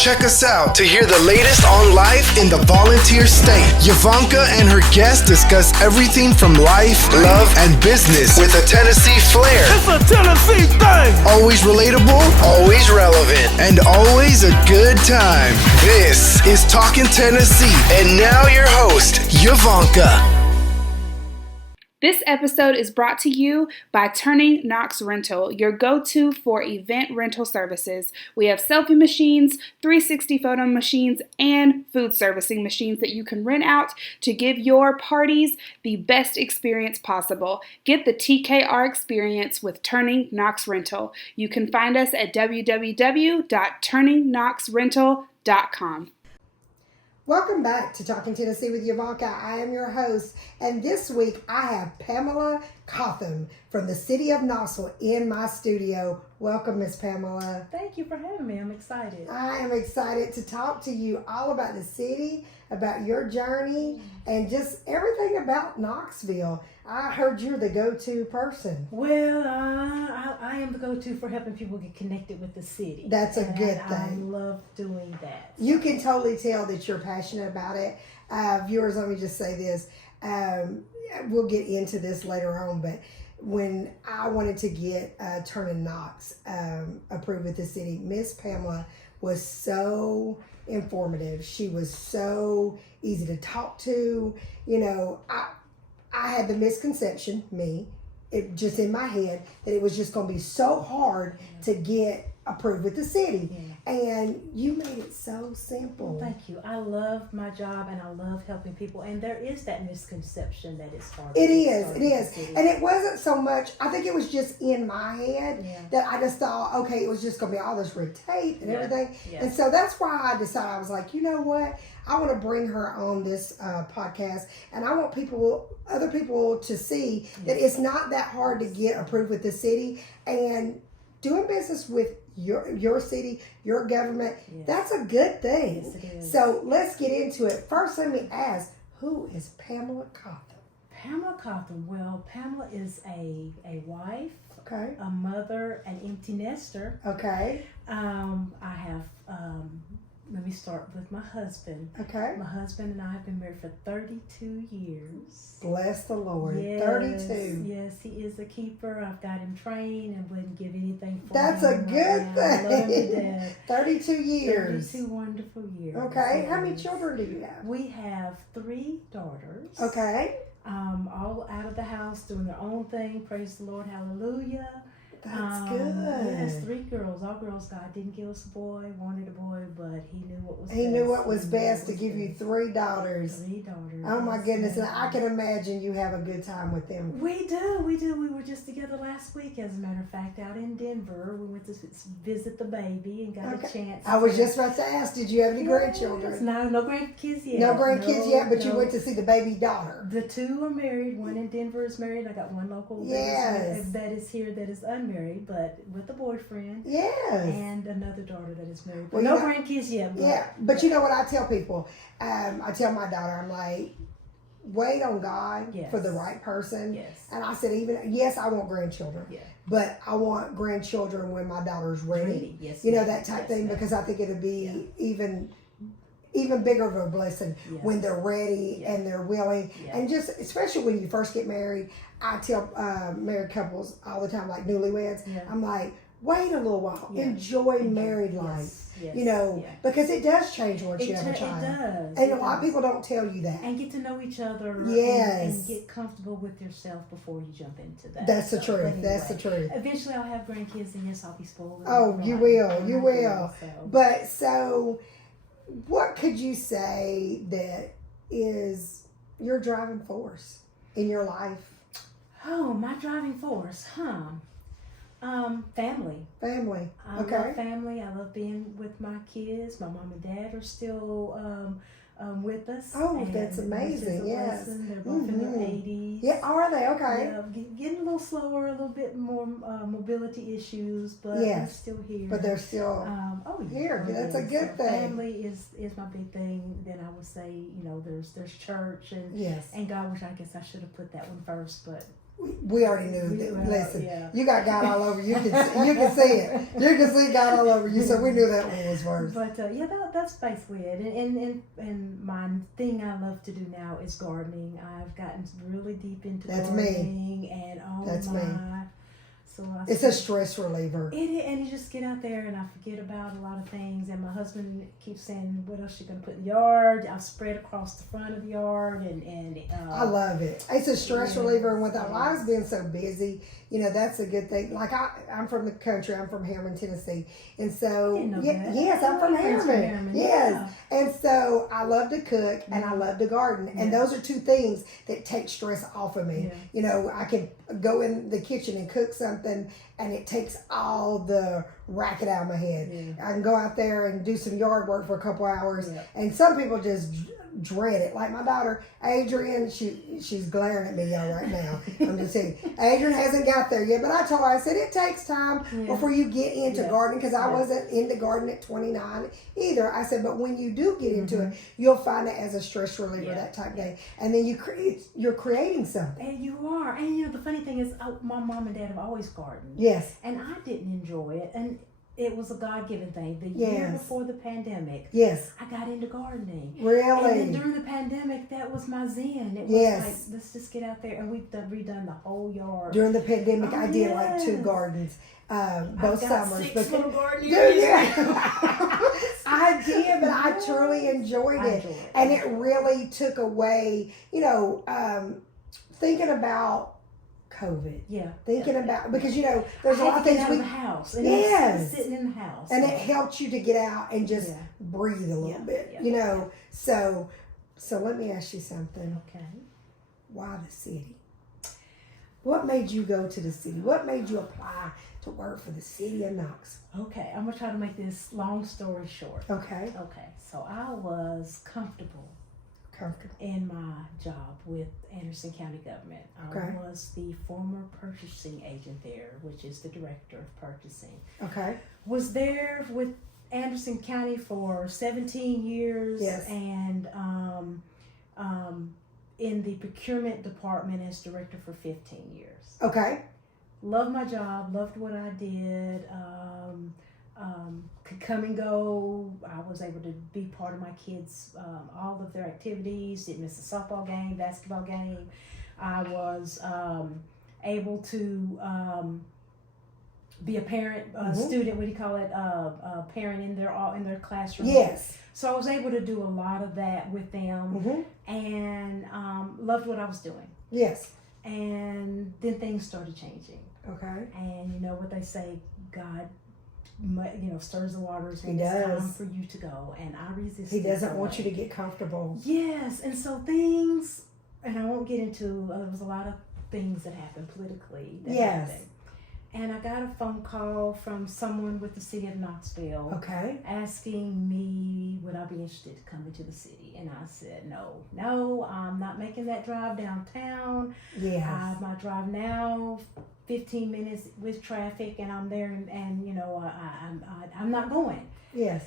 Check us out to hear the latest on life in the volunteer state. Yvonnca and her guests discuss everything from life, love, and business with a Tennessee flair. It's a Tennessee thing! Always relatable, always relevant, and always a good time. This is Talking Tennessee, and now your host, Yvonnca. This episode is brought to you by Turning Knox Rental, your go-to for event rental services. We have selfie machines, 360 photo machines, and food servicing machines that you can rent out to give your parties the best experience possible. Get the TKR experience with Turning Knox Rental. You can find us at www.turningknoxrental.com. Welcome back to Talking Tennessee with Yvonnca. I am your host, and this week I have Pamela Cotham from the City of Knoxville in my studio. Welcome, Miss Pamela. Thank you for having me. I'm excited. I am excited to talk to you all about the city, about your journey, and just everything about Knoxville. I heard you're the go-to person. Well, I am the go-to for helping people get connected with the city. That's a good thing. I love doing that. You can totally tell that you're passionate about it. Viewers, let me just say this. We'll get into this later on, but when I wanted to get Turning Knox approved with the city, Miss Pamela was so informative. She was so easy to talk to. You know, I had the misconception, just in my head, that it was just going to be so hard to get approved with the city. And you made it so simple. Well, thank you. I love my job and I love helping people. And there is that misconception that it's hard. It is. And it wasn't so much, I think it was just in my head that I just thought, okay, it was just going to be all this red tape and everything. And so that's why I decided, I was like, you know what? I want to bring her on this podcast, and I want other people to see that it's not that hard to get approved with the city, and doing business with your city, your government, that's a good thing. Yes, it is. So let's get into it. First, let me ask, who is Pamela Cotham? Pamela Cotham. Well, Pamela is a wife, Okay. a mother, an empty nester. Okay. I have... let me start with my husband. Okay. My husband and I have been married for 32 years. Bless the Lord. Yes, 32. Yes, he is a keeper. I've got him trained and wouldn't give anything for That's him. a good I love him to thing. death. 32 years. 32 wonderful years. Okay. How many Yes. children do you have? We have 3 daughters. Okay. All out of the house doing their own thing. Praise the Lord. Hallelujah. That's good. Yes, 3 girls. All girls. God didn't give us a boy, wanted a boy, but he knew what was best. He knew what was best to give you 3 daughters. 3 daughters. Oh my goodness. And I can imagine you have a good time with them. We do. We were just together last week, as a matter of fact, out in Denver. We went to visit the baby and got a chance. I was just about to ask, did you have any grandchildren? No grandkids yet. No grandkids yet, but you went to see the baby daughter. The 2 are married. One in Denver is married. I got one local that is here that is unmarried, but with a boyfriend. Yes. And another daughter that is married. Well, no grandkids yet. But you know what I tell people? I tell my daughter, I'm like, wait on God for the right person. Yes. And I said, I want grandchildren. Yeah. But I want grandchildren when my daughter's ready. Yes. You know, that type thing, because I think it'll be even bigger of a blessing when they're ready and they're willing. And just, especially when you first get married, I tell married couples all the time, like newlyweds, I'm like, wait a little while. Enjoy married life. Yes. You know, because it does change once you have a child. It does. And a lot of people don't tell you that. And get to know each other. Yes. And get comfortable with yourself before you jump into that. That's the truth. Anyway, That's the truth. Eventually I'll have grandkids, and yes, I'll be spoiled. Oh, you will. You will. So. But so, what could you say that is your driving force in your life? Oh, my driving force, family. Family. I love family. I love being with my kids. My mom and dad are still with us. Oh, that's amazing. Yes. They're both in their 80s. Yeah, are they? Okay. Yeah, getting a little slower, a little bit more mobility issues, but they're still here. But they're still here. That's a good thing. Family is my big thing. Then I would say, there's church and God, which I guess I should have put that one first, but we already knew that. Well, Listen, yeah. you got God all over you. You can see it. You can see God all over you. So we knew that one was first. But that's basically it. And my thing I love to do now is gardening. I've gotten really deep into gardening. And That's me. So It's a stress reliever. And you just get out there, and I forget about a lot of things. And my husband keeps saying, "What else you gonna put in the yard?" I've spread across the front of the yard, and I love it. It's a stress reliever, and with our lives being so busy, that's a good thing. Like I'm from the country. I'm from Harriman, Tennessee, and so yes, I'm from Harriman. Yes, and so I love to cook and I love to garden, and those are two things that take stress off of me. I can go in the kitchen and cook something, and it takes all the racket out of my head. I can go out there and do some yard work for a couple hours, and some people just dread it. Like my daughter Adrienne, she's glaring at me y'all right now. I'm just saying, Adrienne hasn't got there yet, but I told her, I said it takes time before you get into gardening, because I wasn't into gardening at 29 either. I said, but when you do get into it, you'll find it as a stress reliever that type of day, and then you're creating something. And you are. And the funny thing is, my mom and dad have always gardened. Yes. And I didn't enjoy it, and it was a God-given thing. The year before the pandemic, I got into gardening. Really? And then during the pandemic, that was my zen. It was like, let's just get out there, and we've redone the whole yard. During the pandemic, I did like 2 gardens, both summers. 6 little gardens. I did, but I truly enjoyed it. And it really took away, thinking about COVID. Thinking about, because there's a lot of things in the house. And sitting in the house. And it helps you to get out and just breathe a little bit. So let me ask you something. Okay. Why the city? What made you go to the city? What made you apply to work for the City of Knoxville? Okay, I'm gonna try to make this long story short. Okay. So I was comfortable in my job with Anderson County government. I was the former purchasing agent there, which is the director of purchasing. Was there with Anderson County for 17 years. And in the procurement department as director for 15 years. Loved my job, loved what I did. Could come and go. I was able to be part of my kids' all of their activities. Didn't miss a softball game, basketball game. I was able to be a parent, student. What do you call it? A parent in their classroom. So I was able to do a lot of that with them, and loved what I was doing. And then things started changing. And you know what they say, God, stirs the waters when it's time for you to go. And I resisted. He doesn't want you to get comfortable. Yes, and so things, and I won't get into, there was a lot of things that happened politically that happened. And I got a phone call from someone with the City of Knoxville asking me would I be interested to come into the city. And I said, no, I'm not making that drive downtown. My drive now, 15 minutes with traffic, and I'm there, and I'm not going. They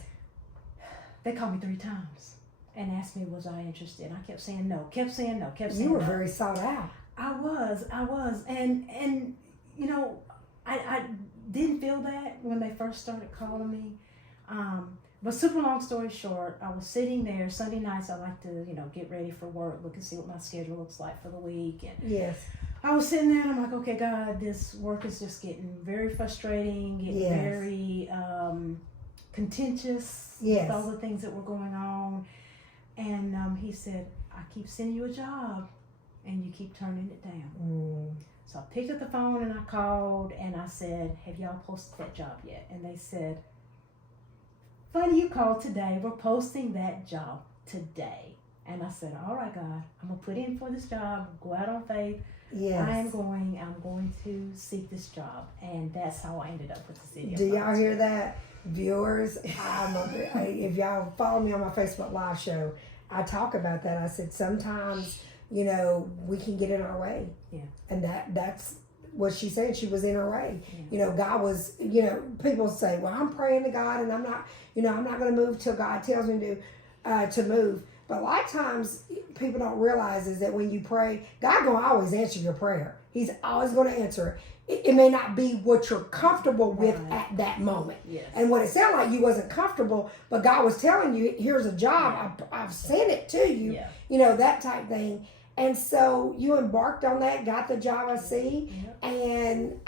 called me 3 times and asked me was I interested. I kept saying no, kept saying no. You were very sought out. I was, and I didn't feel that when they first started calling me. But super long story short, I was sitting there Sunday nights. I like to, get ready for work, look and see what my schedule looks like for the week. And I was sitting there and I'm like, okay, God, this work is just getting very frustrating, getting very contentious with all the things that were going on. And he said, I keep sending you a job and you keep turning it down. So I picked up the phone and I called and I said, have y'all posted that job yet? And they said, funny you called today. We're posting that job today. And I said, all right, God, I'm going to put in for this job, go out on faith. I'm going to seek this job. And that's how I ended up with the city. Do y'all hear that, viewers? If y'all follow me on my Facebook Live show, I talk about that. I said, sometimes, we can get in our way. And that's what she said. She was in her way. God was, people say, well, I'm praying to God and I'm not going to move till God tells me to move. But a lot of times people don't realize is that when you pray, God gonna always answer your prayer. He's always going to answer it. It may not be what you're comfortable with at that moment. Yes. And what it sounded like, you wasn't comfortable, but God was telling you, here's a job. I've sent it to you. Yeah. You know, that type thing. And so you embarked on that, got the job, I see. Yep. And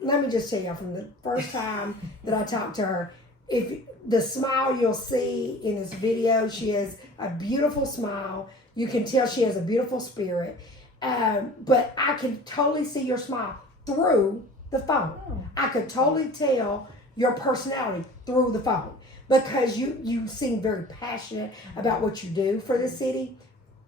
let me just tell you, from the first time that I talked to her, if the smile you'll see in this video, she has a beautiful smile. You can tell she has a beautiful spirit. But I can totally see your smile through the phone. Oh. I could totally tell your personality through the phone, because you seem very passionate about what you do for the city.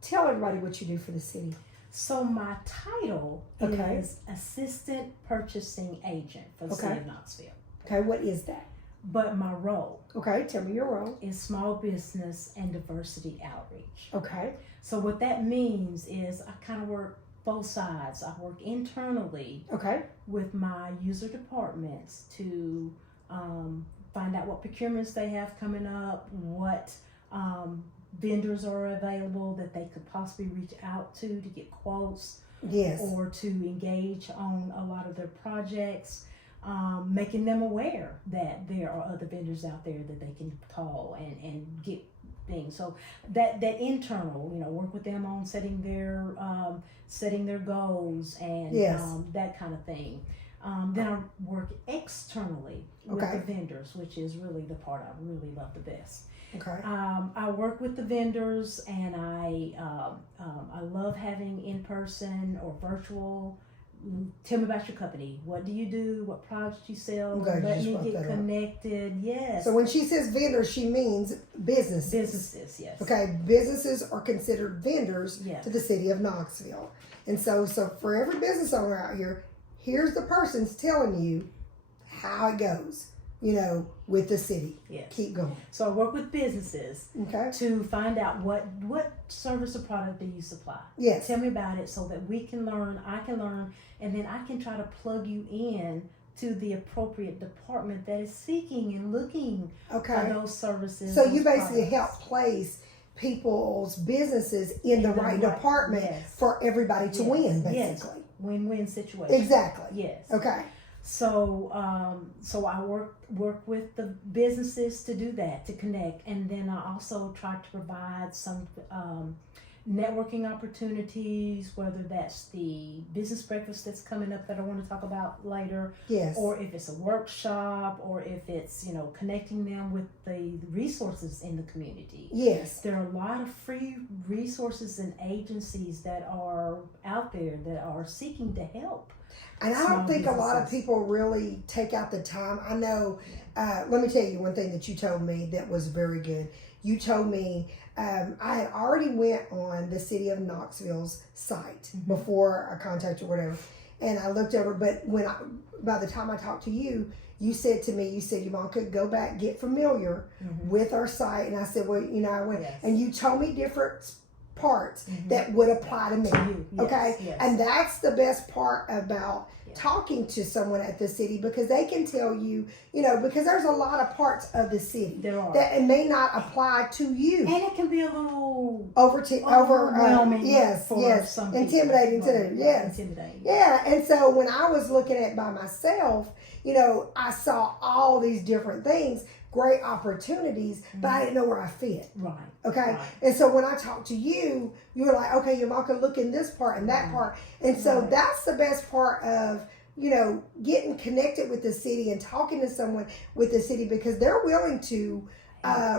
Tell everybody what you do for the city. So my title is Assistant Purchasing Agent for the City of Knoxville. Okay, what is that? But my role, Okay, tell me your role. is Small Business and Diversity Outreach. Okay. So what that means is I kind of work both sides. I work internally Okay. with my user departments to find out what procurements they have coming up, what vendors are available that they could possibly reach out to get quotes, Yes. or to engage on a lot of their projects, making them aware that there are other vendors out there that they can call and get things. So that internal, work with them on setting their goals and Yes. that kind of thing. Then I work externally with Okay. the vendors, which is really the part I really love the best. Okay. I work with the vendors, and I love having in person or virtual. Tell me about your company. What do you do? What products you sell? Okay, Let just me brought get that up. connected. Yes. So when she says vendors, she means businesses. Businesses, yes. Okay, businesses are considered vendors Yes. to the City of Knoxville. And so for every business owner out here, here's the person's telling you how it goes, with the city. Yes. Keep going. So I work with businesses Okay. to find out what service or product do you supply. Yes. Tell me about it so that we can learn, I can learn, and then I can try to plug you in to the appropriate department that is seeking and looking Okay. for those services. So those you basically products. help place people's businesses in the right department yes. for everybody to win, Yes. basically. Win-win situation. Exactly. Yes. Okay. So I work with the businesses to do that, to connect, and then I also try to provide some networking opportunities, whether that's the business breakfast that's coming up that I want to talk about later, Yes. or if it's a workshop, or if it's connecting them with the resources in the community. Yes. There are a lot of free resources and agencies that are out there that are seeking to help. And I don't Small think a lot of businesses. people really take out the time. I know, let me tell you one thing that you told me that was very good. You told me I had already went on the City of Knoxville's site before I contacted or whatever. And I looked over, but by the time I talked to you, you said to me, Yvonnca, go back, get familiar with our site. And I said, well, I went, Yes. and you told me different parts that would apply to me. you, yes, Okay. yes. And that's the best part about talking to someone at the city, because they can tell you, because there's a lot of parts of the city There are. that it may not apply to you. And it can be a little Overwhelming. Yes. some people. Intimidating too. Right, Yes. intimidating. Yeah. And so when I was looking at it by myself, I saw all these different things, great opportunities, but I didn't know where I fit. Right. Okay. Right. And so when I talked to you, you were like, okay, Yvonnca, look in this part and that part. And so that's the best part of, getting connected with the city and talking to someone with the city, because they're willing to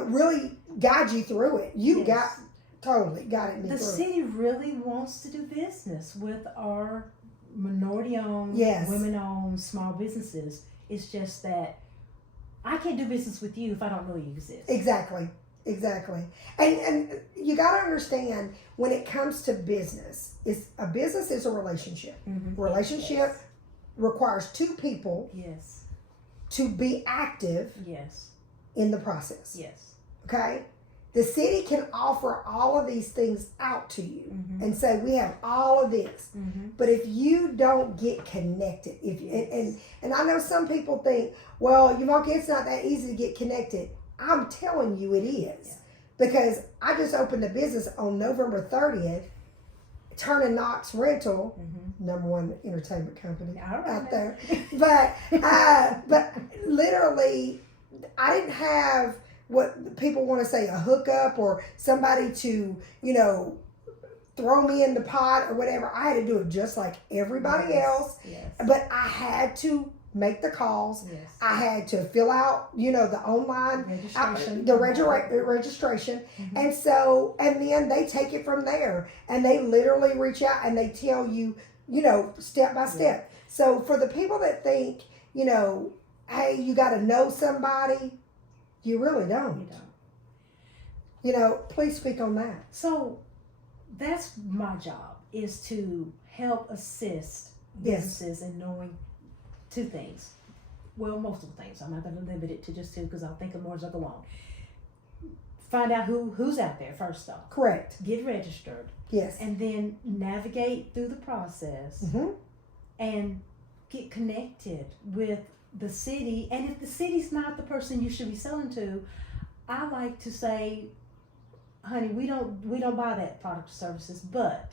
really guide you through it. You totally guided me The through it. city really wants to do business with our minority-owned, Yes. women-owned small businesses. It's just that I can't do business with you if I don't know you exist. Exactly. And you got to understand, when it comes to business, a business is a relationship. Relationship requires two people Yes. to be active Yes. in the process. Yes. Okay? The city can offer all of these things out to you and say, we have all of this. But if you don't get connected, and I know some people think, well, Yvonnca, it's not that easy to get connected. I'm telling you it is. Because I just opened a business on November 30th, Turning Knox Rental, #1 entertainment company All right. out there. But literally, I didn't have what people want to say, a hookup or somebody to, throw me in the pot or whatever. I had to do it just like everybody else. Yes. But I had to make the calls. Yes. I had to fill out, the online Registration. the registration. Mm-hmm. And then they take it from there, and they literally reach out and they tell you, step by step. So for the people that think, hey, you got to know somebody, you really don't. You don't. Please speak on that. So that's my job, is to help assist Yes. businesses in knowing two things. Well, multiple things. I'm not going to limit it to just two, because I'll think of more as I go on. Find out who's out there first off. Correct. Get registered. Yes. And then navigate through the process Mm-hmm. and get connected with the city. And if the city's not the person you should be selling to, I like to say, honey, we don't buy that product or services, but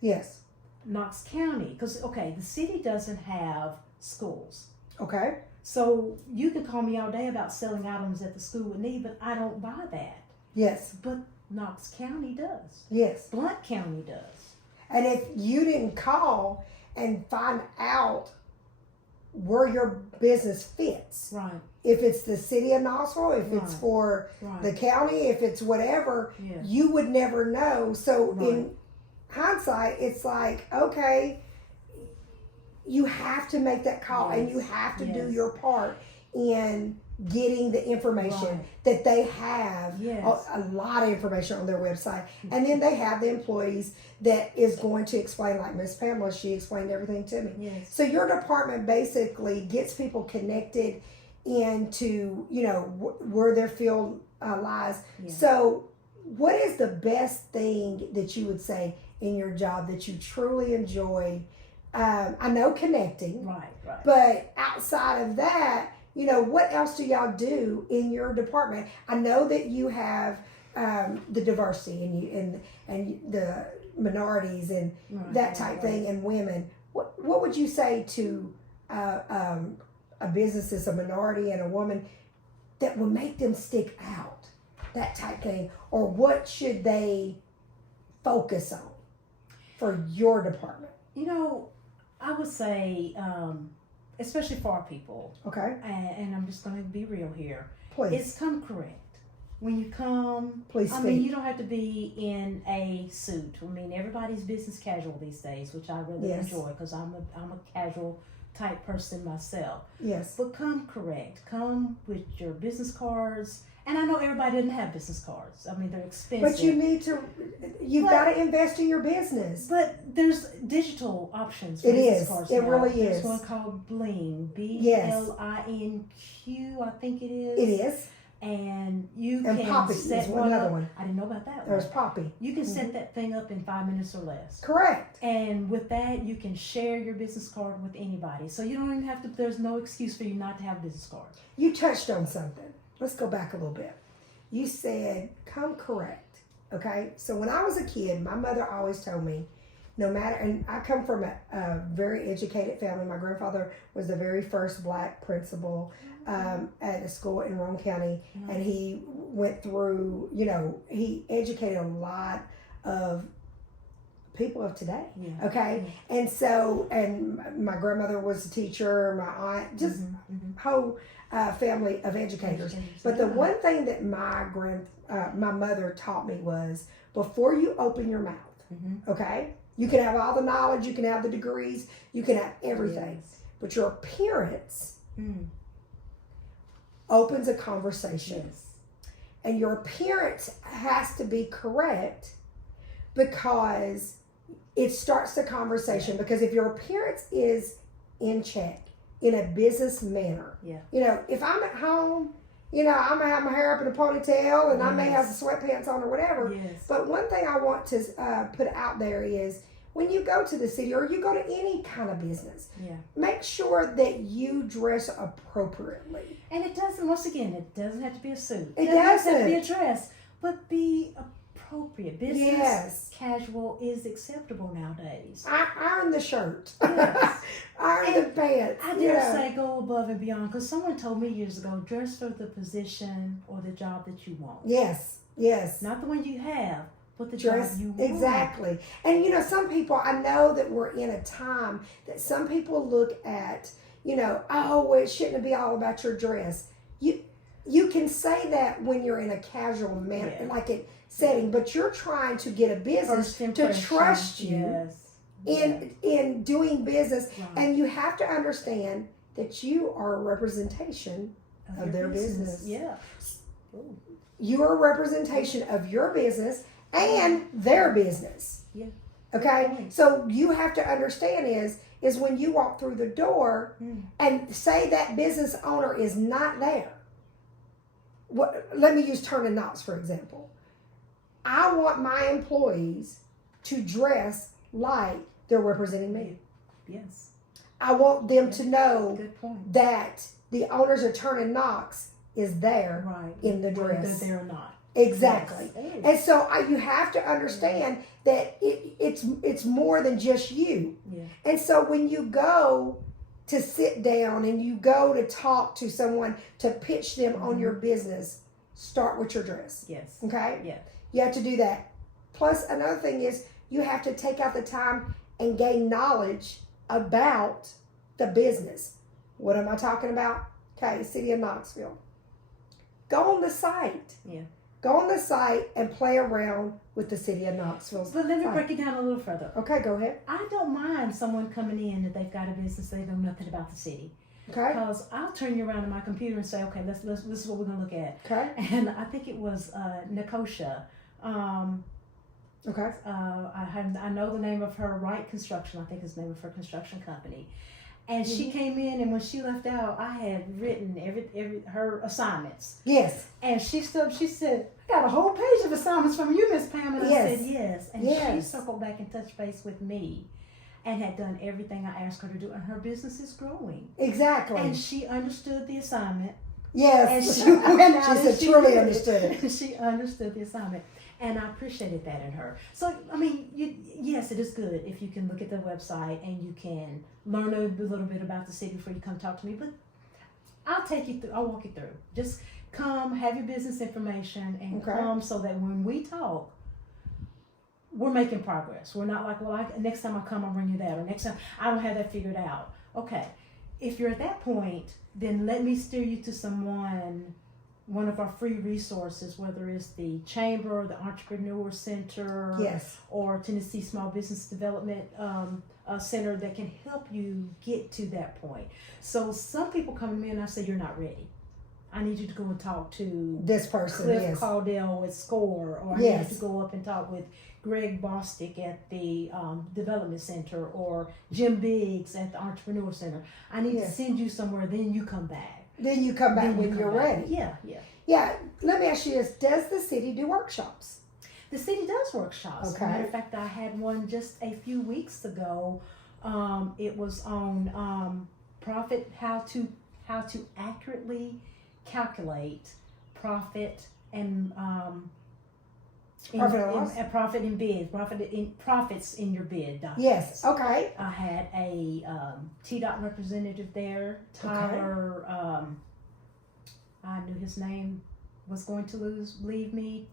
Yes. Knox County, because the city doesn't have schools. Okay. So you can call me all day about selling items that the school would need, but I don't buy that. Yes. But Knox County does. Yes. Blount County does. And if you didn't call and find out where your business fits, Right. if it's the city of Knoxville, if it's Right. for Right. the county, if it's whatever, Yeah. you would never know. So Right. in hindsight, it's like, okay, you have to make that call and you have to do Yes. your part in getting the information Right. that they have. Yes. A lot of information on their website. And then they have the employees that is going to explain, like Miss Pamela, she explained everything to me. Yes. So your department basically gets people connected into, where their field lies. Yeah. So what is the best thing that you would say in your job that you truly enjoy? I know connecting, Right. but outside of that, what else do y'all do in your department? I know that you have the diversity and the minorities and Right, that type thing, and women. What would you say to a business that's a minority and a woman that will make them stick out, that type thing, or what should they focus on for your department? I would say, especially for our people, Okay, and I'm just going to be real here, please. it's come correct. When you come, Please I mean, speak. you don't have to be in a suit. I mean, everybody's business casual these days, which I really Yes. enjoy, because I'm a casual type person myself. Yes. But come correct. Come with your business cards. And I know everybody doesn't have business cards. I mean, they're expensive. But you've got to invest in your business. But there's digital options for It business is. cards It now. really There's is. one called Bling, Yes. BLINQ, I think it is. It is. And you And can Poppy set is one another up. one. I didn't know about that There's one. Poppy. You can set that thing up in 5 minutes or less. Correct. And with that, you can share your business card with anybody. So you don't even have to, there's no excuse for you not to have a business card. You touched on something. Let's go back a little bit. You said, come correct. Okay? So when I was a kid, my mother always told me, no matter, and I come from a very educated family. My grandfather was the very first black principal at a school in Roane County. Mm-hmm. And he went through, he educated a lot of people of today. Yeah. Okay? And so, and my grandmother was a teacher, my aunt, just whole family of educators. But the one thing that my mother taught me was, before you open your mouth, okay, you can have all the knowledge, you can have the degrees, you can have everything, but your appearance opens a conversation. Yes. And your appearance has to be correct, because it starts the conversation. Because if your appearance is in check, in a business manner, if I'm at home, I may have my hair up in a ponytail and I may have the sweatpants on or whatever. Yes. But one thing I want to put out there is, when you go to the city or you go to any kind of business, make sure that you dress appropriately. And it doesn't, once again, it doesn't have to be a suit. It doesn't have to be a doesn't. dress, but be appropriate. Business Yes. casual is acceptable nowadays. Iron the shirt. Yes. Iron the pants. I dare say go above and beyond, because someone told me years ago, dress for the position or the job that you want. Yes, yes. Not the one you have, but the Dress, job you want. exactly. And some people, I know that we're in a time that some people look at, oh, well, it shouldn't be all about your dress. You can say that when you're in a casual manner, like it setting, but you're trying to get a business to trust you in doing business, and you have to understand that you are a representation of their business. Yeah. You are a representation of your business and their business. Yeah. Okay? So you have to understand is when you walk through the door and say that business owner is not there. Let me use Turner Knox, for example. I want my employees to dress like they're representing me. Yes. I want them to know Good point. that the owners of Turner Knox is there in the dress. Whether they're not. Exactly. Yes. And so you have to understand that it's more than just you. Yeah. And so when you go to sit down and you go to talk to someone to pitch them on your business, start with your dress. Yes. Okay? Yeah. You have to do that. Plus, another thing is you have to take out the time and gain knowledge about the business. What am I talking about? Okay, City of Knoxville. Go on the site. Yeah. Go on the site and play around with the City of Knoxville. But let me break it down a little further. Okay, go ahead. I don't mind someone coming in that they've got a business, they know nothing about the city. Okay. Because I'll turn you around in my computer and say, okay, this is what we're gonna look at. Okay. And I think it was Nicosia. Okay. I know the name of her, Wright Construction, I think is the name of her construction company. And she came in, and when she left out, I had written every her assignments. Yes. And she said, I got a whole page of assignments from you, Miss Pam. And Yes. I said, yes. And she circled back and touched base with me and had done everything I asked her to do. And her business is growing. Exactly. And she understood the assignment. Yes. And she went out she and said, truly did understood it. She understood the assignment. And I appreciated that in her. So, I mean, yes, it is good if you can look at the website and you can learn a little bit about the city before you come talk to me. But I'll walk you through. Just come, have your business information, and come so that when we talk, we're making progress. We're not like, well, next time I come, I'll bring you that. Or next time, I don't have that figured out. Okay. If you're at that point, then let me steer you to one of our free resources, whether it's the Chamber, the Entrepreneur Center, or Tennessee Small Business Development Center that can help you get to that point. So some people come to me and I say, you're not ready. I need you to go and talk to this person, Cliff Caudill at SCORE, or I need you to go up and talk with Greg Bostick at the Development Center, or Jim Biggs at the Entrepreneur Center. I need to send you somewhere, then you come back. Then you come back when you're ready. Yeah. Yeah, let me ask you this. Does the city do workshops? The city does workshops. Okay. Matter of fact, I had one just a few weeks ago. It was on profit, how to accurately calculate profit and profits in your bid documents. Yes. Okay. I had a TDOT representative there, Tyler. I knew his name was going to leave me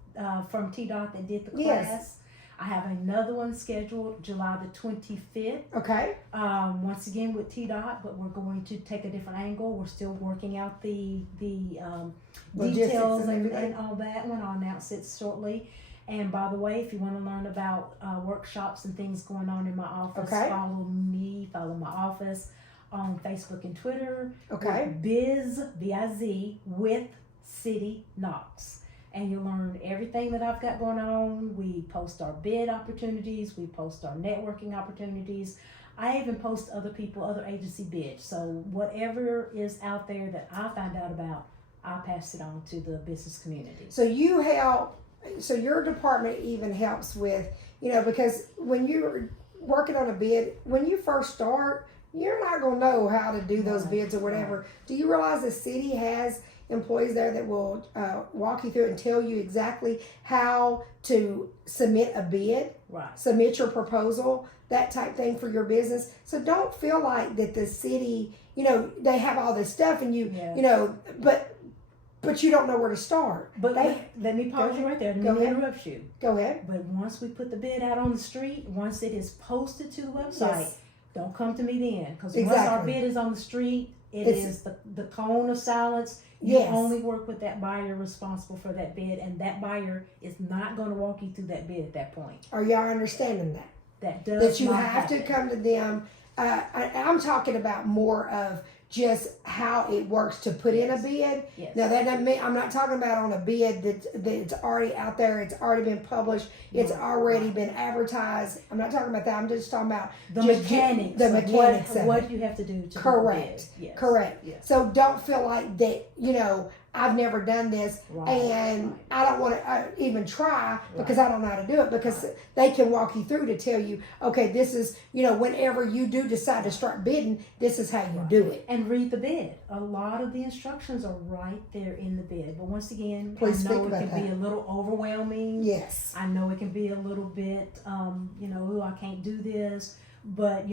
from TDOT that did the class. Yes. I have another one scheduled July the 25th. Okay. Once again with TDOT, but we're going to take a different angle. We're still working out the details and all that one. I'll announce it shortly. And by the way, if you want to learn about workshops and things going on in my office, follow my office on Facebook and Twitter. Okay. B-I-Z, with City Knox. And you'll learn everything that I've got going on. We post our bid opportunities. We post our networking opportunities. I even post other agency bids. So whatever is out there that I find out about, I pass it on to the business community. So you help. So your department even helps with, because when you're working on a bid, when you first start, you're not going to know how to do those bids or whatever. Do you realize the city has employees there that will walk you through and tell you exactly how to submit a bid, Right. submit your proposal, that type thing for your business. So don't feel like that the city, they have all this stuff and but you don't know where to start. But let me pause you right there. Let me interrupt you. Go ahead. But once we put the bid out on the street, once it is posted to the website, Yes. don't come to me then. Because Exactly. once our bid is on the street, it's the cone of silence. You Yes. only work with that buyer responsible for that bid, and that buyer is not going to walk you through that bid at that point. Are y'all understanding that? That You not have happen. to come to them. I'm talking about more of just how it works to put in a bid. Yes. Now that doesn't mean I'm not talking about on a bid that's already out there. It's already been published. It's already been advertised. I'm not talking about that. I'm just talking about The just mechanics. The of mechanics of what it. you have to do to Correct. do the bid. Yes. Correct. Yes. So don't feel like that. I've never done this, Right, and right. I don't want to even try because I don't know how to do it. Because they can walk you through to tell you, okay, this is whenever you do decide to start bidding, this is how you do it. And read the bid. A lot of the instructions are right there in the bid. But once again, Please I know speak it about can be that. a little overwhelming. Yes. I know it can be a little bit, I can't do this. But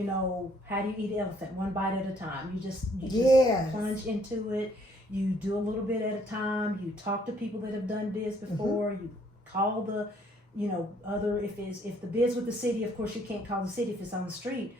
how do you eat an elephant? One bite at a time. You just Yes. plunge into it. You do a little bit at a time. You talk to people that have done bids Mm-hmm. before. You call the, if the bid's with the city, of course you can't call the city if it's on the street.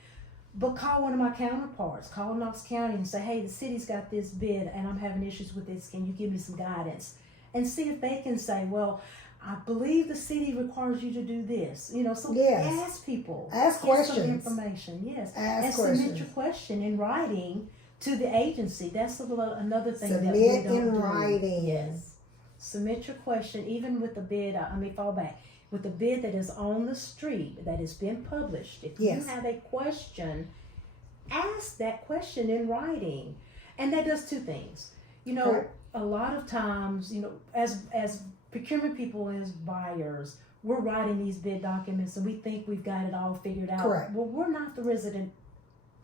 But call one of my counterparts. Call Knox County and say, hey, the city's got this bid and I'm having issues with this. Can you give me some guidance? And see if they can say, well, I believe the city requires you to do this. So Yes. ask people. Ask Get questions. some information, yes. Ask and questions. submit your question in writing to the agency. That's another thing that Submit we don't in do. writing. Yes. Submit your question, even with the bid, fall back. With the bid that is on the street, that has been published. If Yes. you have a question, ask that question in writing. And that does two things. Okay. A lot of times, as procurement people and as buyers, we're writing these bid documents and we think we've got it all figured out. Correct. Well, we're not the resident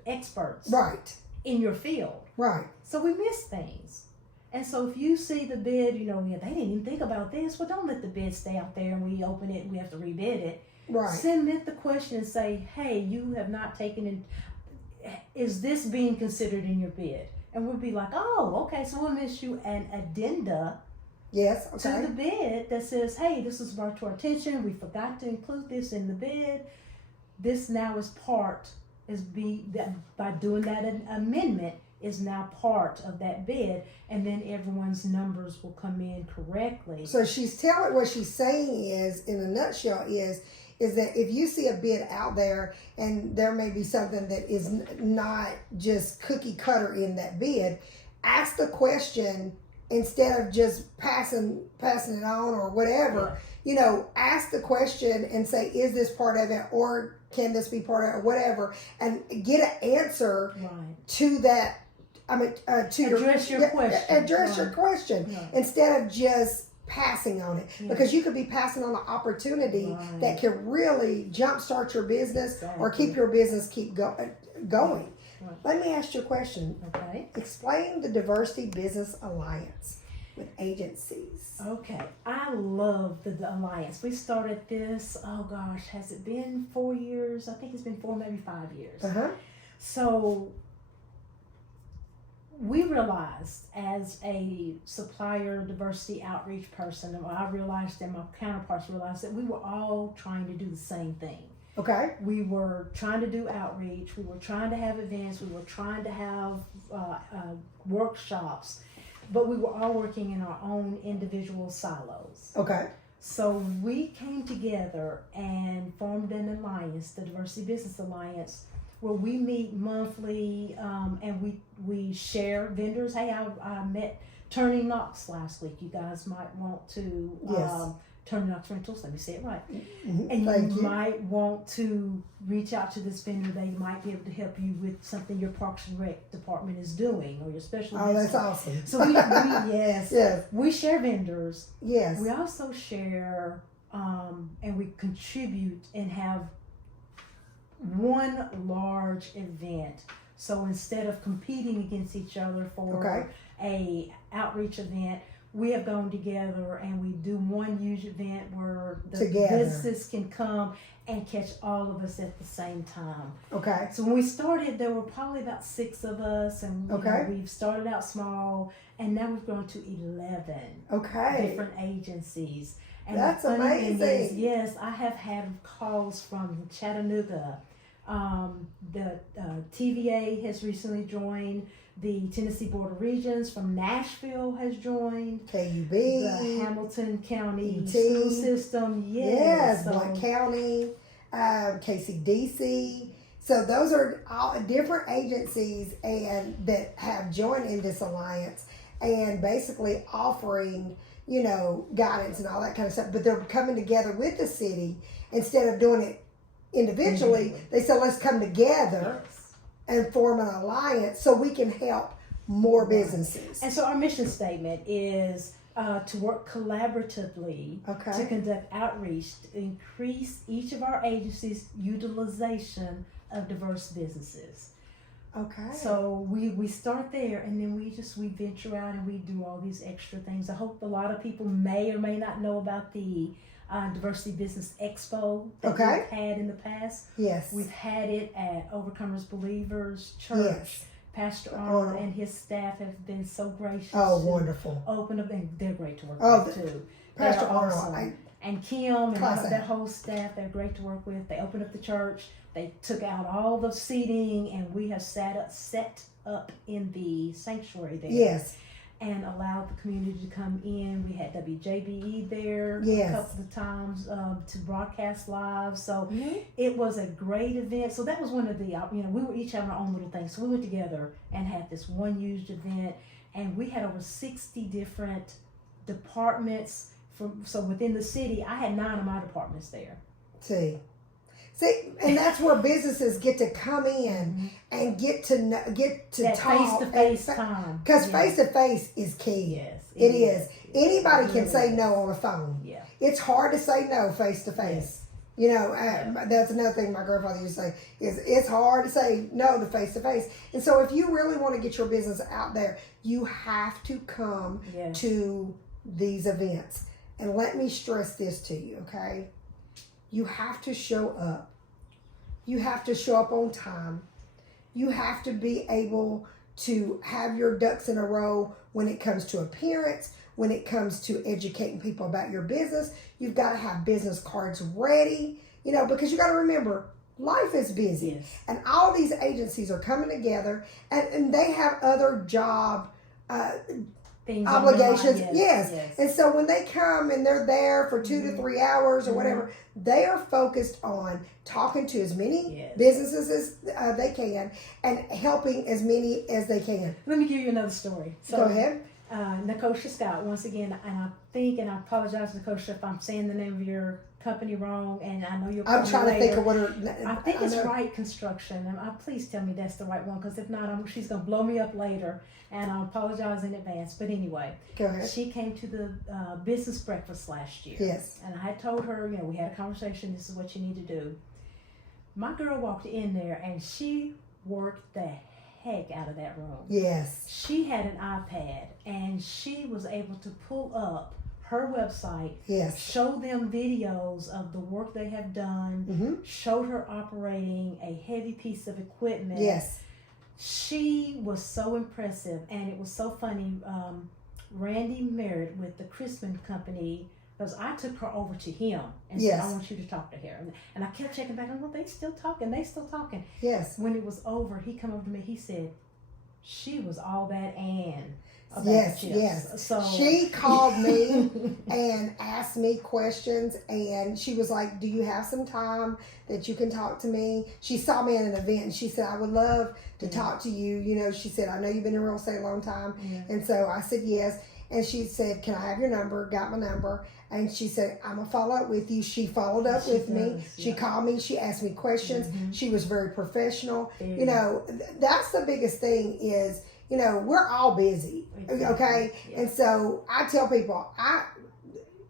experts Right. in your field. Right. So we miss things. And so if you see the bid, they didn't even think about this. Well, don't let the bid stay out there and we open it and we have to rebid it. Right. Submit the question and say, hey, you have not taken in, is this being considered in your bid? And we'll be like, oh, okay, so we'll issue an addenda Yes. to Okay. the bid that says, hey, this was brought to our attention. We forgot to include this in the bid. This now is by doing that amendment is now part of that bid, and then everyone's numbers will come in correctly. So what she's saying is, in a nutshell, is that if you see a bid out there and there may be something that is not just cookie cutter in that bid, ask the question instead of just passing it on or whatever. Ask the question and say, is this part of it, or can this be part of it, or whatever, and get an answer Right. to that. To Address your question. Address your Right. question Right. instead of just passing on it, Yeah. because you could be passing on an opportunity Right. that can really jumpstart your business or Exactly. keep your business going. Right. Let me ask you a question. Okay. Explain the Diversity Business Alliance with agencies. Okay. I love the Alliance. We started this, has it been 4 years? I think it's been 4, maybe 5 years. Uh-huh. So we realized, as a supplier diversity outreach person, and I realized and my counterparts realized, that we were all trying to do the same thing. Okay. We were trying to do outreach, we were trying to have events, we were trying to have workshops, but we were all working in our own individual silos. Okay. So we came together and formed an alliance, the Diversity Business Alliance, where we meet monthly, and we share vendors. Hey, I met Turning Knox last week. You guys might want to Yes. Turning Knox Rentals. Let me say it right. Mhm. And Thank you. might want to reach out to this vendor. They might be able to help you with something your Parks and Rec department is doing, or your special. Oh, that's business. awesome. So we yes, Yes. we share vendors. Yes. We also share, and we contribute and have one large event. So instead of competing against each other for a outreach event, we have gone together and we do one huge event where the businesses can come and catch all of us at the same time. Okay. So when we started, there were probably about 6 of us, and you know, we've started out small, and now we've grown to 11 different agencies. And that's the funny amazing. thing is, yes, I have had calls from Chattanooga. The TVA has recently joined. The Tennessee Board of Regents from Nashville has joined. KUB. The Hamilton County ET. School System. Yes. So, Blount County. KCDC. So those are all different agencies and that have joined in this alliance and basically offering, you know, guidance and all that kind of stuff. But they're coming together with the city instead of doing it individually. They said, let's come together and form an alliance so we can help more businesses. And so our mission statement is to work collaboratively to conduct outreach to increase each of our agencies' utilization of diverse businesses. Okay. So we start there, and then we venture out and we do all these extra things. I hope a lot of people may or may not know about the Diversity Business Expo that we've had in the past. Yes. We've had it at Overcomers Believers Church. Yes. Pastor Arnold and his staff have been so gracious. Oh, wonderful. Open up, and they're great to work with too. Pastor They're Arnold. awesome. And Kim and that whole staff, they're great to work with. They opened up the church. They took out all the seating, and we have set up in the sanctuary there. Yes. And allowed the community to come in. We had WJBE there a couple of times to broadcast live. So it was a great event. So that was one of the, we were each having our own little things. So we went together and had this one huge event. And we had over 60 different departments. So within the city, I had 9 of my departments there. See, and that's where businesses get to come in and get to that talk face-to-face time. Because face-to-face is key. Yes, it is. Anybody can say no on the phone. Yeah, it's hard to say no face-to-face. You know, that's another thing my grandfather used to say is it's hard to say no to face-to-face. And so if you really want to get your business out there, you have to come to these events. And let me stress this to you, okay? You have to show up. You have to show up on time. You have to be able to have your ducks in a row when it comes to appearance, when it comes to educating people about your business. You've got to have business cards ready, because you got to remember, life is busy. Yes. And all these agencies are coming together and they have other job obligations. Yes. And so when they come and they're there for 2 to 3 hours or whatever, they are focused on talking to as many businesses as they can and helping as many as they can. Let me give you another story. So, go ahead. Nakosha Scott, once again, and I apologize, Nakosha, if I'm saying the name of your company wrong, and I know you're I'm trying to think of what her... I think it's Right Construction, and please tell me that's the right one, because if not, she's going to blow me up later, and I apologize in advance. But anyway, go ahead. She came to the business breakfast last year. Yes. And I had told her, we had a conversation, this is what you need to do. My girl walked in there, and she worked the heck out of that room. Yes. She had an iPad, and she was able to pull up her website, show them videos of the work they have done, showed her operating a heavy piece of equipment. Yes. She was so impressive, and it was so funny. Randy Merritt with the Chrisman Company, because I took her over to him and said, I want you to talk to her. And I kept checking back, they still talking. Yes. When it was over, he come over to me, he said, she was all that and Yes. So she called me and asked me questions, and she was like, do you have some time that you can talk to me? She saw me at an event, and she said, I would love to talk to you. She said, I know you've been in real estate a long time. And so I said, yes. And she said, can I have your number? Got my number. And she said, I'm going to follow up with you. She followed up with me. She called me. She asked me questions. She was very professional. That's the biggest thing is, we're all busy. Okay. Yeah. And so I tell people,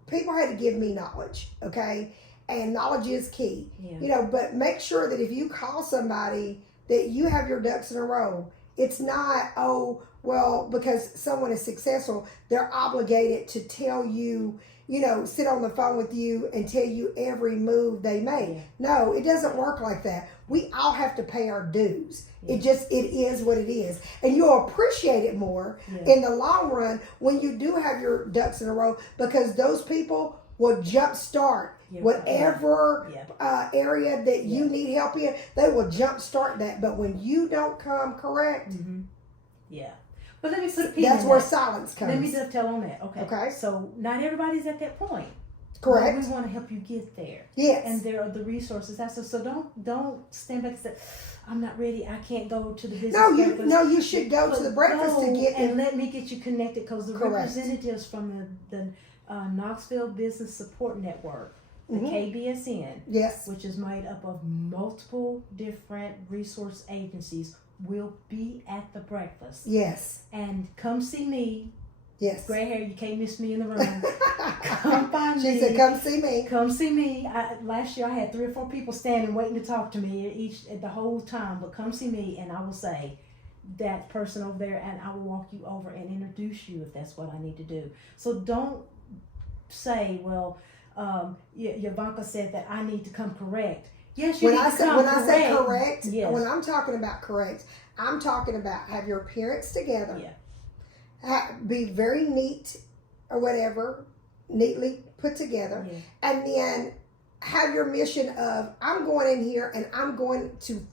people had to give me knowledge. Okay. And knowledge is key. Yeah. But make sure that if you call somebody that you have your ducks in a row. It's not, oh, well, because someone is successful, they're obligated to tell you, sit on the phone with you and tell you every move they make. Yeah. No, it doesn't work like that. We all have to pay our dues. Yeah. It is what it is. And you'll appreciate it more in the long run when you do have your ducks in a row, because those people will jumpstart whatever area that you need help in. They will jumpstart that. But when you don't come correct, but let me put a pin that's in where that. silence comes. Let me dovetail on that. Okay. So not everybody's at that point. Correct. But we want to help you get there. Yes. And there are the resources. So don't stand back and say, I'm not ready. I can't go to the business breakfast. No, you should go to the breakfast to get and let me get you connected, because the representatives from the Knoxville Business Support Network, the KBSN, which is made up of multiple different resource agencies, will be at the breakfast. Yes. And come see me. Yes. Gray hair, you can't miss me in the room. Come find me. She said, come see me. Come see me. Last year I had 3 or 4 people standing waiting to talk to me the whole time. But come see me, and I will say, that person over there, and I will walk you over and introduce you if that's what I need to do. So don't say, well, Yvonnca said that I need to come correct. Yes, you need to come correct. When I say correct, when I'm talking about correct, I'm talking about have your appearance together. Yeah. Be very neat or whatever, neatly put together. Yeah. And then have your mission of, I'm going in here and I'm going to